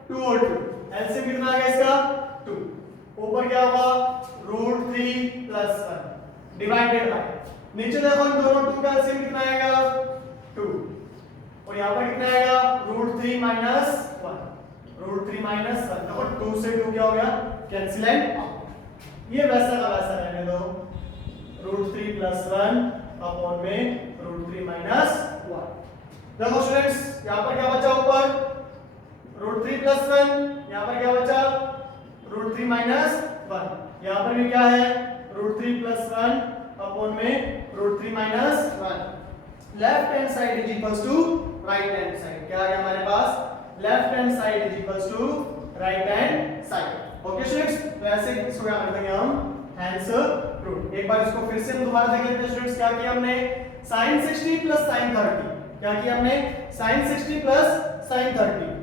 2 और 2, एलसीएम कितना आ गया इसका 2, ऊपर क्या हुआ √3 प्लस 1 डिवाइडेड बाय, नीचे देखो इन दोनों 2 का एलसीएम कितना आएगा 2, और यहां पर कितना आएगा √3 माइनस 1, देखो 2 से 2 क्या हो गया, कैंसिल एंड आउट। ये वैसा का वैसा रहने दो, √3 प्लस 1 अपॉन में √3 माइनस 1। देखो स्टूडेंट्स, यहां पर क्या बचा ऊपर √3 प्लस 1, यहां पर क्या बचा √3 माइनस 1, यहां पर भी क्या है √3 प्लस 1 अपॉन में √3 minus 1। Left hand side is equals to right hand side, क्या आ गया हमारे पास, left hand side is equals to right hand side. Okay students, तो ऐसे इसको क्या कर देंगे हम, हैंस रूट। एक बार इसको फिर से हम दोबारा देख लेते हैं स्टूडेंट्स, क्या किया हमने, sin 60 प्लस sin 30, क्या किया हमने, sin 60 प्लस sin 30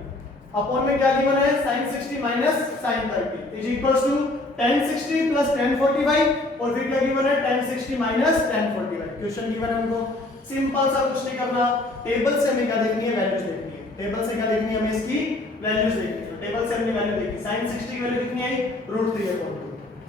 अपॉन में क्या गिवन है, sin 60 minus sin 30 is equals to tan 60 plus tan 45, और फिर क्या गिवन है, tan 60 minus tan 45। Question given है हमको, सिंपल सा, कुछ नहीं करना, टेबल से हमें क्या देखनी है, वैल्यूज देखनी है। टेबल से क्या देखनी है, हमें इसकी वैल्यूज देखनी है। तो टेबल से हमने वैल्यू देखी, sin 60 की वैल्यू कितनी आई, √3/2,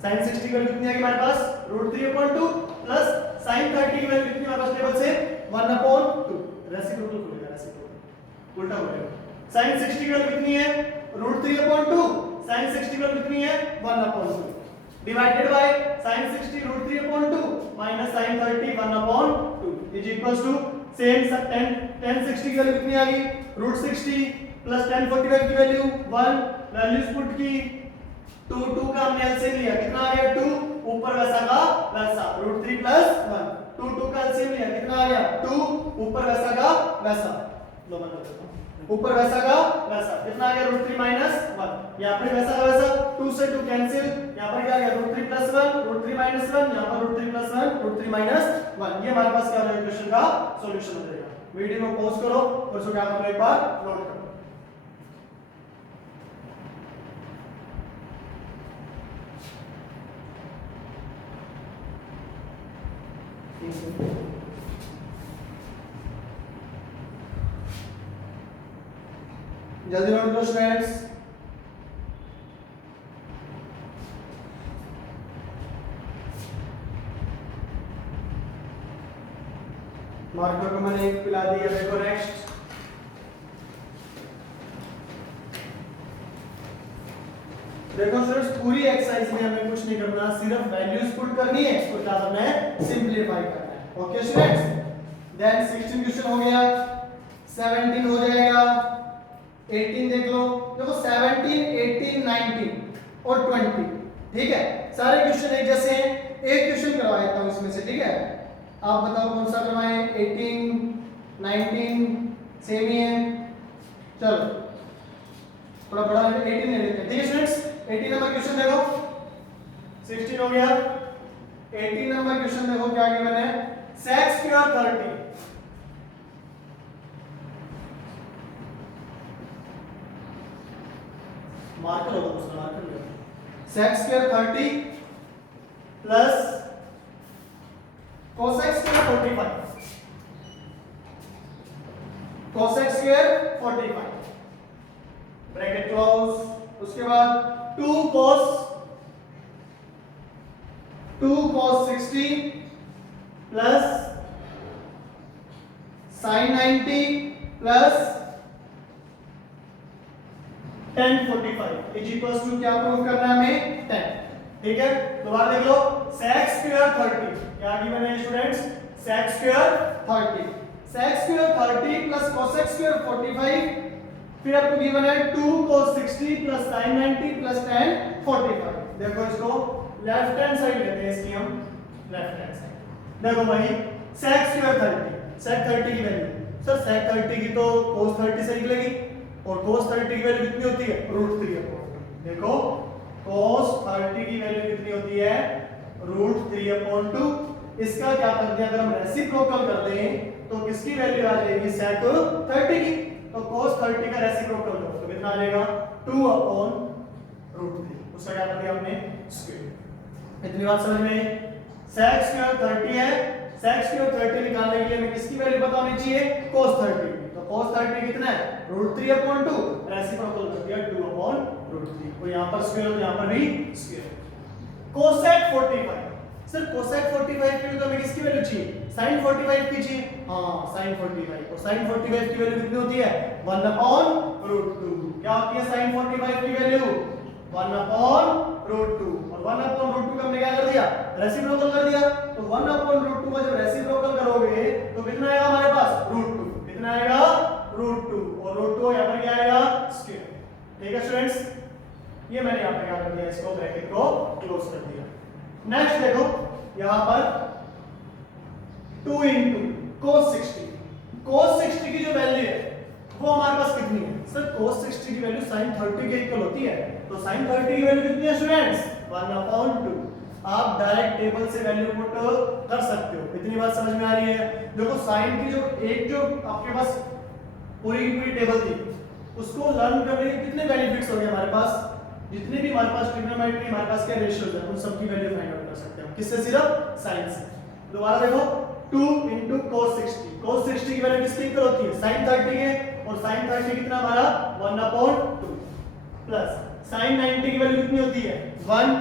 sin 60 की वैल्यू कितनी आई हमारे पास, √3/2 प्लस sin 30 की वैल्यू कितनी हमारे पास टेबल से 1/2, रेसिप्रोकल खुलेगा, रेसिप्रोकल उल्टा हो जाएगा। sin 60 की वैल्यू कितनी है, √3/2, sin 60 की वैल्यू कितनी है 1/2 divided by sin 60 √3/2 minus sin 30 1/2 is equals to same सब tan 60 की वैल्यू कितनी आ गई, √60 प्लस tan 45 की वैल्यू 1, वैल्यूज पुट की 2 का हमने एलसीएम लिया, कितना आ गया 2, ऊपर वैसा का वैसा √3 प्लस 1, 2 का एलसीएम लिया, कितना आ गया 2, ऊपर वैसा का वैसा लो मैं कर देता हूं, ऊपर वैसा का वैसा कितना आ गया √3 माइनस 1, यहाँ पर वैसा का वैसा 2 से 2 कैंसिल, यहाँ पर क्या आ गया √3 प्लस 1 √3 माइनस 1, यहाँ पर √3 प्लस 1 √3 माइनस 1। ये हमारे पास क्या हो जाएगा इक्वेशन का सॉल्यूशन हो जाएगा। वीडियो को पॉज करो और इसको क्या करो एक बार नोट करो। जल्दी नोट करो स्टूडेंट्स। मार्कर को मैंने एक पिला दिया, देखो नेक्स्ट। देखो स्टूडेंट्स पूरी एक्सरसाइज में हमें कुछ नहीं करना, सिर्फ वैल्यूज पुट करनी है, इसको क्या करना है सिंपलीफाई करना है। ओके स्टूडेंट्स, देन 16 क्वेश्चन हो गया, 17 हो जाएगा, 18 देख लो। देखो 17 18 19 और 20 ठीक है, सारे क्वेश्चन एक जैसे हैं। एक क्वेश्चन करवा देता हूं इसमें से, ठीक है। आप बताओ कौन सा करवाएं, 18 19 सेम ही है। चलो थोड़ा बड़ा 18 ले लेते हैं, ठीक है स्टूडेंट्स। 18 नंबर क्वेश्चन देखो, 16 हो गया। 18 नंबर क्वेश्चन देखो क्या गिवन है, sec स्क्वायर 30 मार्कर होगा उसका, मार्कर लो। sec square 30 plus cosec square 45, cosec square 45 bracket close. उसके बाद 2 cos 60 plus sin 90 plus tan 45 is equals to क्या प्रूव करना है हमें 10, ठीक है। दोबारा देख लो, sec स्क्वायर 30 क्या गिवन है students, sec square 30, sec square 30 plus cosec square 45, फिर आपको गिवन है 2 cos 60 plus sin 90 plus tan 45। देखो इसको लेफ्ट हैंड साइड लेते हैं, इसकी हम लेफ्ट हैंड साइड। देखो भाई sec स्क्वायर 30, sec 30 की वैल्यू सर sec 30 की तो cos 30 से निकलेगी, और cos 30 की वैल्यू कितनी होती है √3/2। देखो cos 30 की वैल्यू कितनी होती है √3/2। इसका क्या कर दिया, अगर हम रेसिप्रोकल कर दें तो किसकी वैल्यू आ जाएगी sec 30 की, तो cos 30 का रेसिप्रोकल करो तो कितना आ जाएगा 2/√3। उसका क्या कर दिया हमने स्क्वायर। इतनी बात समझ में, sec स्क्वायर 30 है, sec स्क्वायर 30 निकालने के लिए हमें किसकी वैल्यू पता होनी चाहिए cos 30, तो cos 30 कितना है √3/2, रेसिप्रोकल कर दिया 2/√3, और यहां पर स्क्वायर तो यहां पर भी स्क्वायर। cosec 45, सर cosec 45 के लिए तो हमें किसकी वैल्यू चाहिए, sin 45 की चाहिए। हां sin 45, और sin 45 की वैल्यू कितनी होती है 1/√2। क्या होती है sin 45 की वैल्यू 1/√2, और 1/√2 का हमने क्या कर दिया रेसिप्रोकल कर दिया, तो 1/√2 का जब रेसिप्रोकल करोगे तो कितना आएगा हमारे पास √2, कितना आएगा √2, और √2 यहां पर क्या आएगा स्क्वायर, ठीक है स्टूडेंट्स। ये मैंने यहां पे क्या कर दिया, इसको ब्रैकेट को क्लोज कर दिया। नेक्स्ट देखो यहां पर 2 cos 60, cos 60 की जो वैल्यू है वो हमारे पास कितनी है, सर cos 60 की वैल्यू sin 30 के इक्वल होती है, तो sin 30 की वैल्यू कितनी है स्टूडेंट्स 1/2। आप डायरेक्ट टेबल से वैल्यू पुट कर सकते हो, इतनी बात समझ में आ रही है। देखो sin की जो आपके पास पूरी की पूरी टेबल थी, उसको लर्न करने के कितने बेनिफिट्स हो गए हमारे पास, जितने भी हमारे पास ट्रिग्नोमेट्री हमारे पास के रेशियोज हैं उन सब की वैल्यू फाइंड आउट कर सकते हैं, किससे, सिर्फ sin से। दोबारा देखो 2 cos 60, cos 60 की वैल्यू किसके इक्वल होती है sin 30 के, और sin 30 कितना हमारा 1/2 प्लस sin 90 की वैल्यू कितनी होती है 1,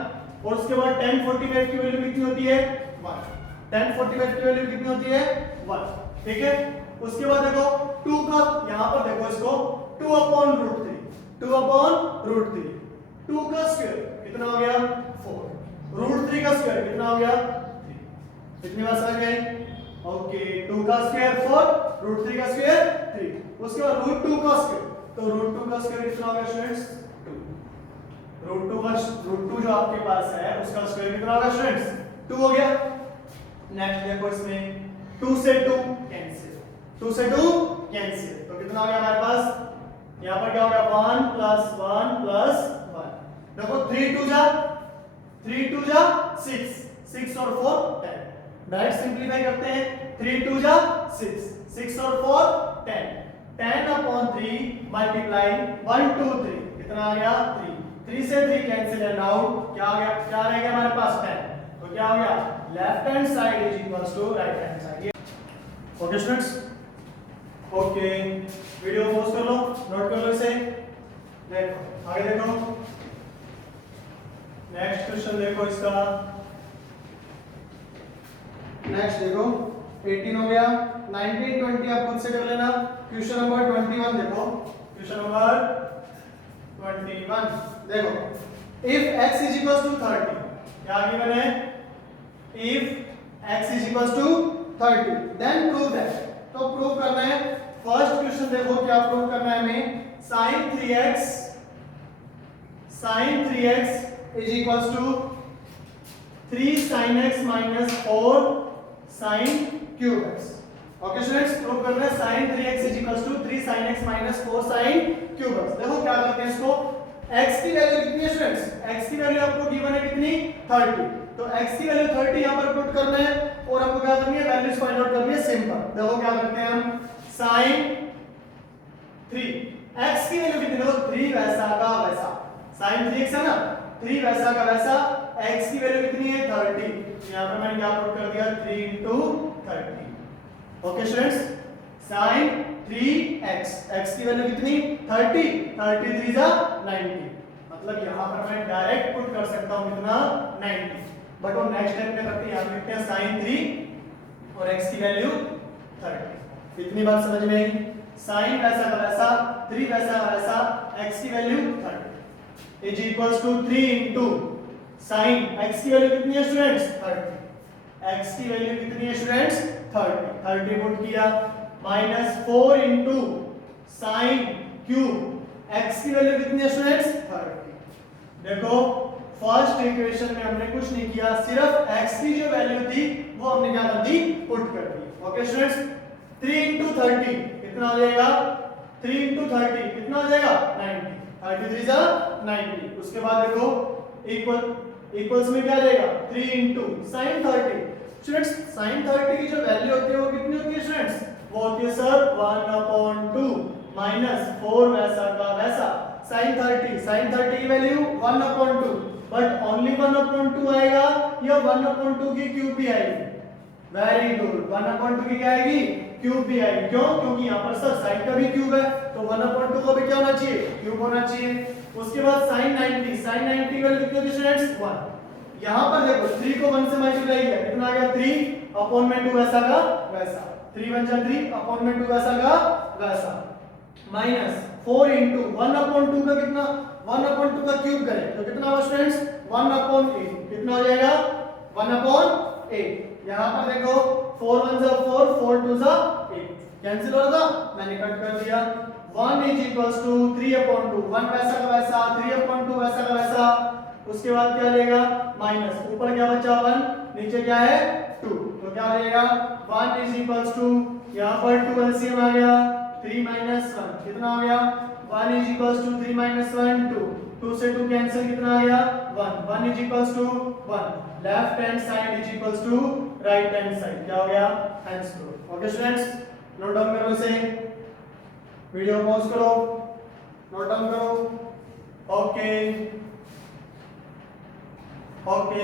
और उसके बाद tan 45 की वैल्यू कितनी होती है 1, tan 45 की वैल्यू कितनी होती है 1, ठीक है। उसके बाद देखो 2 का यहां पर देखो इसको 2/√3, 2/√3, 2 का स्क्वायर कितना हो गया 4, √3 का स्क्वायर कितना हो गया 3। इतनी बात समझ में आई, ओके। 2 का स्क्वायर 4, √3 का स्क्वायर 3, उसके बाद √2 का स्क्वायर, तो √2 का स्क्वायर कितना हो गया स्टूडेंट्स 2, √2 जो आपके पास है उसका स्क्वायर कितना होगा स्टूडेंट्स 2 हो गया। नेक्स्ट देखो इसमें 2 से 2 कैंसिल, 2 से 2 कैंसिल, तो कितना हो गया हमारे पास, यहाँ पर क्या हो गया 1 + 1 + 1, देखो 3 2 जा 6, 6 और 4 10, डायरेक्ट सिंपलीफाई करते हैं, 3 2 जा 6, 6 और 4 10, 10/3 मल्टीप्लाई 1 2 3, कितना आ गया 3, 3 से 3 कैंसिल एंड आउट, क्या आ गया, क्या रह गया हमारे पास 10, तो क्या हो गया left hand side is equals to right hand side. Okay students, okay video pause कर लो, नोट कर लो इसे, देखो आगे देखो, नेक्स्ट क्वेश्चन देखो इसका, नेक्स्ट देखो 18 हो गया, 19 20 आप खुद से कर लेना, क्वेश्चन नंबर 21 देखो, क्वेश्चन नंबर 21 देखो, if x is equals to 30, क्या गिवन है, if x is equals to 30 then prove that, तो प्रूव करना है, फर्स्ट क्वेश्चन देखो क्या प्रूव करना है हमें, sin 3x is equals to 3 sin x minus 4 sin cube x। Okay students, prove करना है sin 3x is equals to 3 sin x minus 4 sin cube x। देखो क्या करते हैं इसको, x की वैल्यू कितनी है स्टूडेंट्स, x की वैल्यू आपको गिवन है कितनी 30, तो x की वैल्यू 30 यहां पर पुट करना है और हमको क्या करनी है, वैल्यूज फाइंड आउट करनी है, सिंपल। देखो क्या करते हैं हम, sin 3 x की वैल्यू कितनी, देखो 3 वैसा का वैसा, sin 3x है ना, 3 वैसा का वैसा, x की वैल्यू कितनी है 30, यहां पर मैंने क्या पुट कर दिया 3 * 30। Okay students, sin 3x, x की वैल्यू कितनी 30, 30 3 जा 90, मतलब यहां पर मैं डायरेक्ट पुट कर सकता हूं कितना 90, बट वो नेक्स्ट स्टेप में करते हैं, यहां लिखते हैं sin 3 और x की वैल्यू 30। इतनी बात समझ में आई, sin वैसा का वैसा, 3 वैसा का वैसा, x की value 30 is equals to 3 into sin, x की वैल्यू कितनी है स्टूडेंट्स 30, x की वैल्यू कितनी है स्टूडेंट्स 30, 30 पुट किया, minus 4 into sin cube, x की वैल्यू कितनी है स्टूडेंट्स 30। देखो फर्स्ट इक्वेशन में हमने कुछ नहीं किया, सिर्फ x की जो वैल्यू थी वो हमने क्या कर दी, पुट कर दी। ओके स्टूडेंट्स, 3 * 30 कितना हो जाएगा, 3 * 30 कितना हो जाएगा 90, 33 जा 90, उसके बाद देखो इक्वल्स में क्या रहेगा 3 * sin 30, स्टूडेंट्स sin 30 की जो वैल्यू होती है वो कितनी होती है स्टूडेंट्स, वो होती है सर 1/2 माइनस 4 वैसा का वैसा, sin 30 की वैल्यू 1/2, बट ओनली 1/2 आएगा या 1/2 की क्यूब भी आएगी, वेरी गुड, 1/2 की क्या आएगी, क्यूब भी आएगी, क्यों, क्योंकि यहाँ पर सर sin का भी क्यूब है, तो 1/2 को भी क्या होना चाहिए, क्यूब होना चाहिए। उसके बाद sin 90 की वैल्यू कितनी होती है स्टूडेंट्स 1, यहाँ पर देखो 3 को 1 से मल्टीप्लाई किया, कितना आ गया 3/2 वैसा का वैसा, 3 * 1 = 3/2 वैसा का वैसा, माइनस 4 * 1/2 का कितना, 1/2 का क्यूब करें तो कितना होगा स्टूडेंट्स 1/8, कितना हो जाएगा 1/8। यहाँ पर देखो 4 * 1 = 4, 4 * 2 = 8, कैंसिल हो रहा था, मैंने कट कर दिया, 1 = 3/2, 1 वैसा का वैसा, 3/2 वैसा का वैसा, उसके बाद क्या लेगा माइनस, ऊपर क्या बचा 1, नीचे क्या है 2, तो क्या हो जाएगा 1 = यहाँ पर 2 एलसीएम आ गया, 3 - 1 कितना हो गया, 1 = 3 - 1 2, 2 से 2 कैंसिल, कितना आ गया 1, 1 = 1, left hand side is equals to right hand side, क्या हो गया hence proof. Okay students, note down करो इसे, वीडियो पॉज करो, नोट डाउन करो। ओके ओके,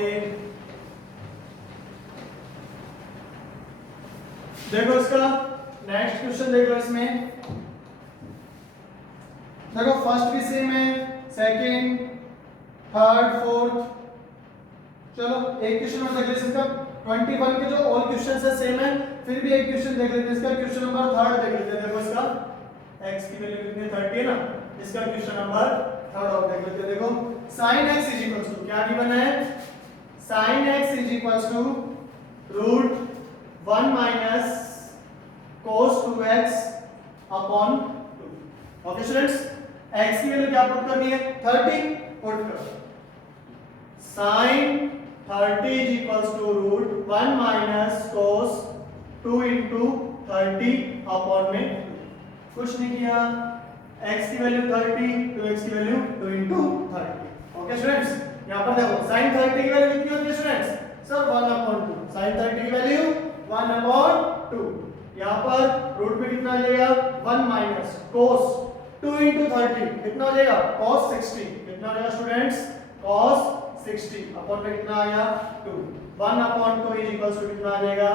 देखो इसका नेक्स्ट क्वेश्चन देख लो, इसमें देखो फर्स्ट भी सेम है, सेकंड, थर्ड, फोर्थ, चलो एक क्वेश्चन और देख लेते हैं इसका, 21 के जो ऑल क्वेश्चंस है सेम है, फिर भी एक क्वेश्चन देख लेते हैं इसका, क्वेश्चन नंबर 3 देख लेते हैं। देखो इसका x की वैल्यू कितनी 30 है ना, इसका क्वेश्चन नंबर 3 और देख लेते हैं। देखो sin x is equals to क्या गिवन है, sin x is equals to √1 minus cos 2x upon 2। Okay students, x की वैल्यू क्या पुट करनी है 30 पुट करो, sin 30 is equals to √1 minus cos 2 * 30 upon में 2। कुछ नहीं किया, x की वैल्यू 30 तो x की वैल्यू 2 into 30। ओके स्टूडेंट्स, यहाँ पर देखो sin 30 की वैल्यू कितनी होती है स्टूडेंट्स? सर 1/2। sin 30 की वैल्यू 1/2। यहाँ पर रूट में कितना आ जाएगा? 1 माइनस cos 2 into 30 कितना हो जाएगा? cos 60। कितना हो जाएगा स्टूडेंट्स? cos 60 अपॉन में कितना आ गया? 2। 1/2 इज इक्वल्स टू कितना आ जाएगा?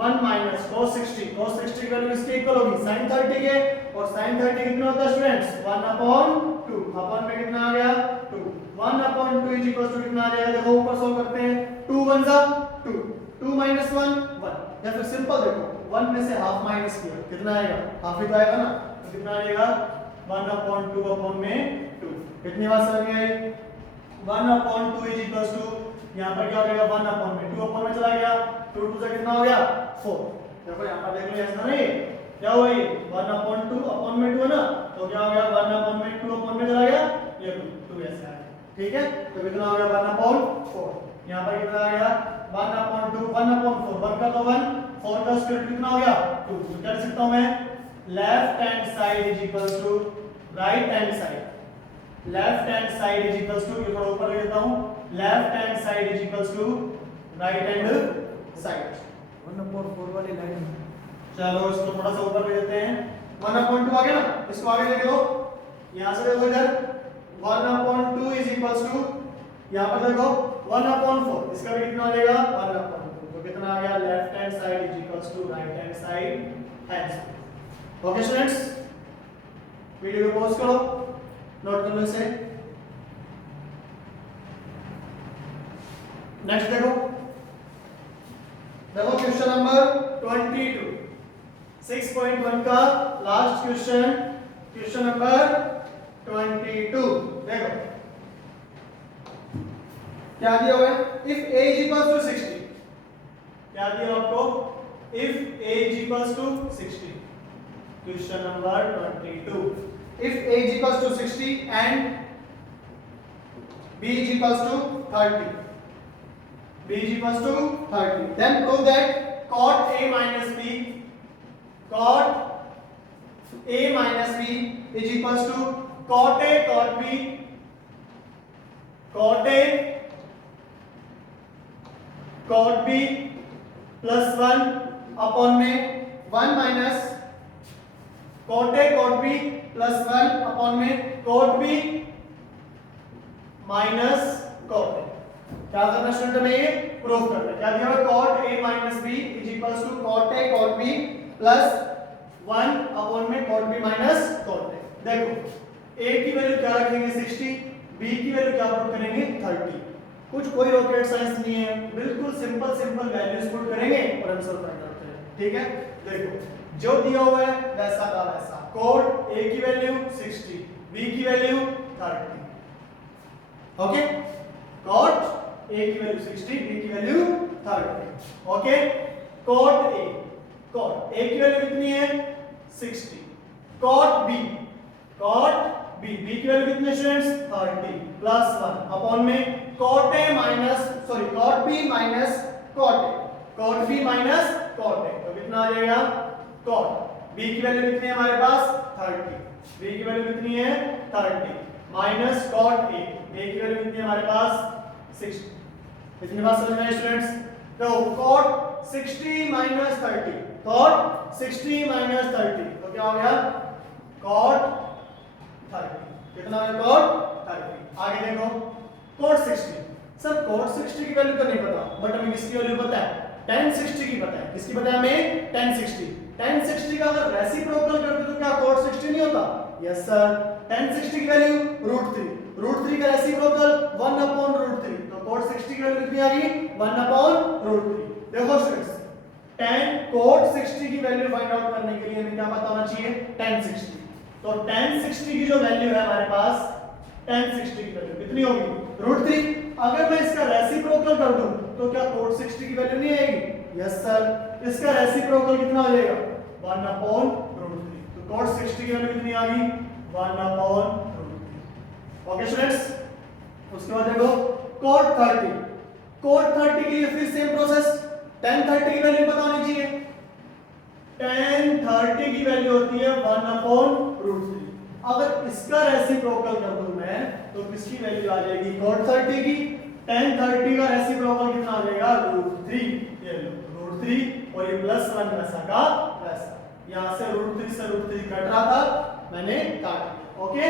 1 माइनस cos 60। cos 60 की वैल्यू इसके इक्वल होगी sin 30 के, और sin 30 कितना होता है स्टूडेंट्स? 1/2 अपॉन में कितना आ गया? 2। 1/2 इज इक्वल्स टू कितना आ जाएगा? देखो ऊपर सॉल्व करते हैं। 2 1 जा 2, 2 माइनस 1 1, या फिर सिंपल देखो 1 में से हाफ माइनस किया कितना आएगा? हाफ ही तो आएगा ना, तो कितना आ जाएगा? 1/2 अपॉन में 2। कितनी बार समझ में आई? 1/2 इज इक्वल्स टू यहाँ पर क्या हो जाएगा? 1 अपॉन में 2 अपॉन में चला गया, 2 2 से कितना हो गया? 4। देखो यहाँ पर देख लो ऐसा नहीं क्या हुआ, ये 1/2 अपॉन में 2 है ना, तो क्या हो गया? 1 अपॉन में 2 अपॉन में चला गया, ये 2 ऐसा है। ठीक है, तो कितना हो गया? 1/4। यहाँ पर कितना आ गया? 1/2 1/4, 1 का तो 1, 4 का स्क्वायर कितना हो गया? 2। तो क्या लिख सकता हूँ मैं? Left hand side is equals to right hand side. Left hand side is equals to, ये थोड़ा ऊपर ले लेता हूँ, left hand side is equals to right hand side. 1/4 वाली लाइन, चलो इसको थोड़ा सा ऊपर ले लेते हैं। 1/2 आ गया ना, इसको आगे ले लो, यहां से देखो इधर 1/2 इज इक्वल्स टू, यहां पर देखो 1/4, इसका भी कितना हो जाएगा? 1/2। तो कितना आ गया? Left hand side is equals to right hand side. Okay students, video को पॉज करो, नोट कर लो इसे। नेक्स्ट देखो, देखो क्वेश्चन नंबर 22, 6.1 का लास्ट क्वेश्चन, क्वेश्चन नंबर 22। देखो क्या दिया हुआ है? If a is equals to 60, क्या दिया आपको? If a is equals to 60, question number 22, if a is equals to 60 and b is equals to 30, b is equals to 30, then prove that cot a minus b, cot a minus b is equals to cot a cot b, cot a cot b plus 1 upon में 1 minus cot a cot b plus 1 upon में cot b minus cot a। क्या करना student में? ये prove करना है। क्या दिया हुआ? cot a minus b is equals to cot a cot b plus 1 upon में cot b minus cot a। देखो a की वैल्यू क्या रखेंगे? 60, b की वैल्यू क्या पुट करेंगे? 30। कुछ कोई रॉकेट साइंस नहीं है, बिल्कुल सिंपल सिंपल वैल्यूज पुट करेंगे और आंसर फाइंड आउट करेंगे। ठीक है, देखो जो दिया हुआ है वैसा का वैसा, cot a की वैल्यू 60, b की वैल्यू 30। ओके, cot a की वैल्यू 60, b की वैल्यू 30। ओके, cot a की वैल्यू कितनी है? 60। cot b की वैल्यू कितनी है स्टूडेंट्स? 30 प्लस 1 अपॉन में cot a minus sorry cot b minus cot a, cot b minus cot a, तो कितना आ जाएगा? cot b की वैल्यू कितनी है हमारे पास? 30, b की वैल्यू कितनी है? 30 माइनस cot a, a की वैल्यू कितनी है हमारे पास? 60। इतनी बात समझ में आई स्टूडेंट्स? तो cot 60 माइनस 30, cot 60 माइनस 30, तो क्या हो गया? cot 30। कितना है? cot 30। आगे देखो cot 60, सर cot 60 की वैल्यू तो नहीं पता, बट हमें किसकी वैल्यू पता है? tan 60 की पता है। किसकी पता है हमें? tan 60। tan 60 का अगर रेसिप्रोकल करते तो क्या cot 60 नहीं होता? यस सर, tan 60 की वैल्यू √3, √3 का रेसिप्रोकल 1/√3, तो cot 60 की वैल्यू कितनी आ गई? 1/√3। देखो स्टूडेंट्स, tan cot 60 की वैल्यू फाइंड आउट करने के लिए हमें क्या पता होना चाहिए? tan 60। तो tan 60 की जो वैल्यू है हमारे पास, tan 60 की वैल्यू कितनी होगी? √3। अगर मैं इसका रेसिप्रोकल कर दूं तो क्या cot 60 की वैल्यू नहीं आएगी? यस सर, इसका रेसिप्रोकल कितना हो जाएगा? 1/√3। तो cot 60 की वैल्यू कितनी आ गई? 1/√3। ओके स्टूडेंट्स, उसके बाद देखो cot 30, cot 30 के लिए फिर सेम प्रोसेस, tan 30 की वैल्यू पता होनी चाहिए। tan 30 की वैल्यू होती है 1/√3। अगर इसका रेसिप्रोकल कर दूं मैं तो किसकी वैल्यू आ जाएगी cot 30 की। tan 30 का रेसिप्रोकल कितना आ जाएगा √3। ये लो √3 और ये +1 वैसा का वैसा। यहां से √3 से √3 कट रहा था, मैंने काट दिया। ओके,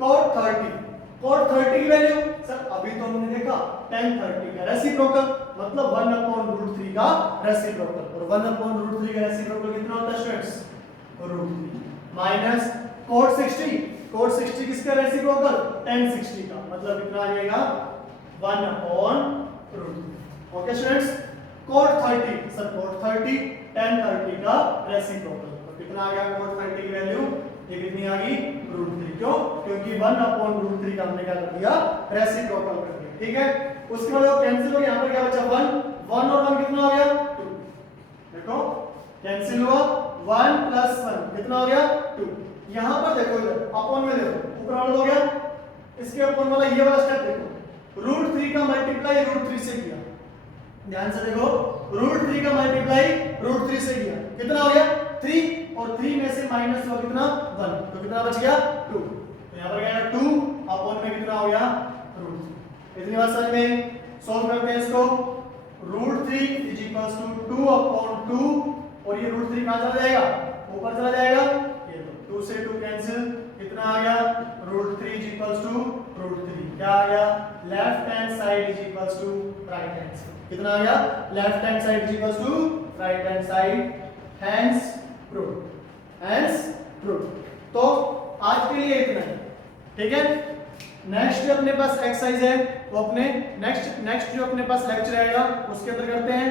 cot 30 की वैल्यू सर अभी तो हमने देखा tan 30 का रेसिप्रोकल मतलब 1/√3 का रेसिप्रोकल, और 1/√3 का रेसिप्रोकल कितना होता है स्टूडेंट्स √3 माइनस cot 60 किसका रेसिप्रोकल tan 60 का मतलब कितना आ जाएगा 1/√3। Okay students, cot 30 sir cot 30 tan 30 का रेसिप्रोकल तो कितना आ गया cot 30 की वैल्यू ये कितनी आ गई √3। क्यों? क्योंकि 1/√3 का हमने क्या कर दिया रेसिप्रोकल कर दिया। ठीक है, उसके बाद वो कैंसिल हो गया, यहां पर क्या बचा 1 और 1 कितना हो गया 2। देखो कैंसिल हुआ 1 + 1 कितना हो गया 2। यहां पर देखो इधर अपॉन में देखो ऊपर वाला हो गया, इसके अपॉन वाला ये वाला स्टेप देखो √3 का मल्टीप्लाई √3 से किया। ध्यान से देखो √3 का मल्टीप्लाई √3 से किया कितना हो गया 3 और 3 में से माइनस हुआ कितना 1 तो कितना बच गया 2। तो यहां पर क्या है 2 अपॉन में कितना हो गया √3। इतनी बात समझ में? सॉल्व करते हैं इसको। √3 = 2/2 और ये √3 कहां चला जाएगा ऊपर चला जाएगा, ये 2 से 2 कैंसिल कितना आ गया √3 = √3 क्या आ गया left hand side right hand side कितना आ गया left hand side right hand side hence proof. तो आज के लिए इतना ही। ठीक है, नेक्स्ट जो अपने पास एक्सरसाइज है वो अपने नेक्स्ट जो अपने पास लेक्चर आएगा उसके अंदर करते हैं।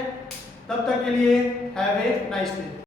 तब तक के लिए हैव ए नाइस डे।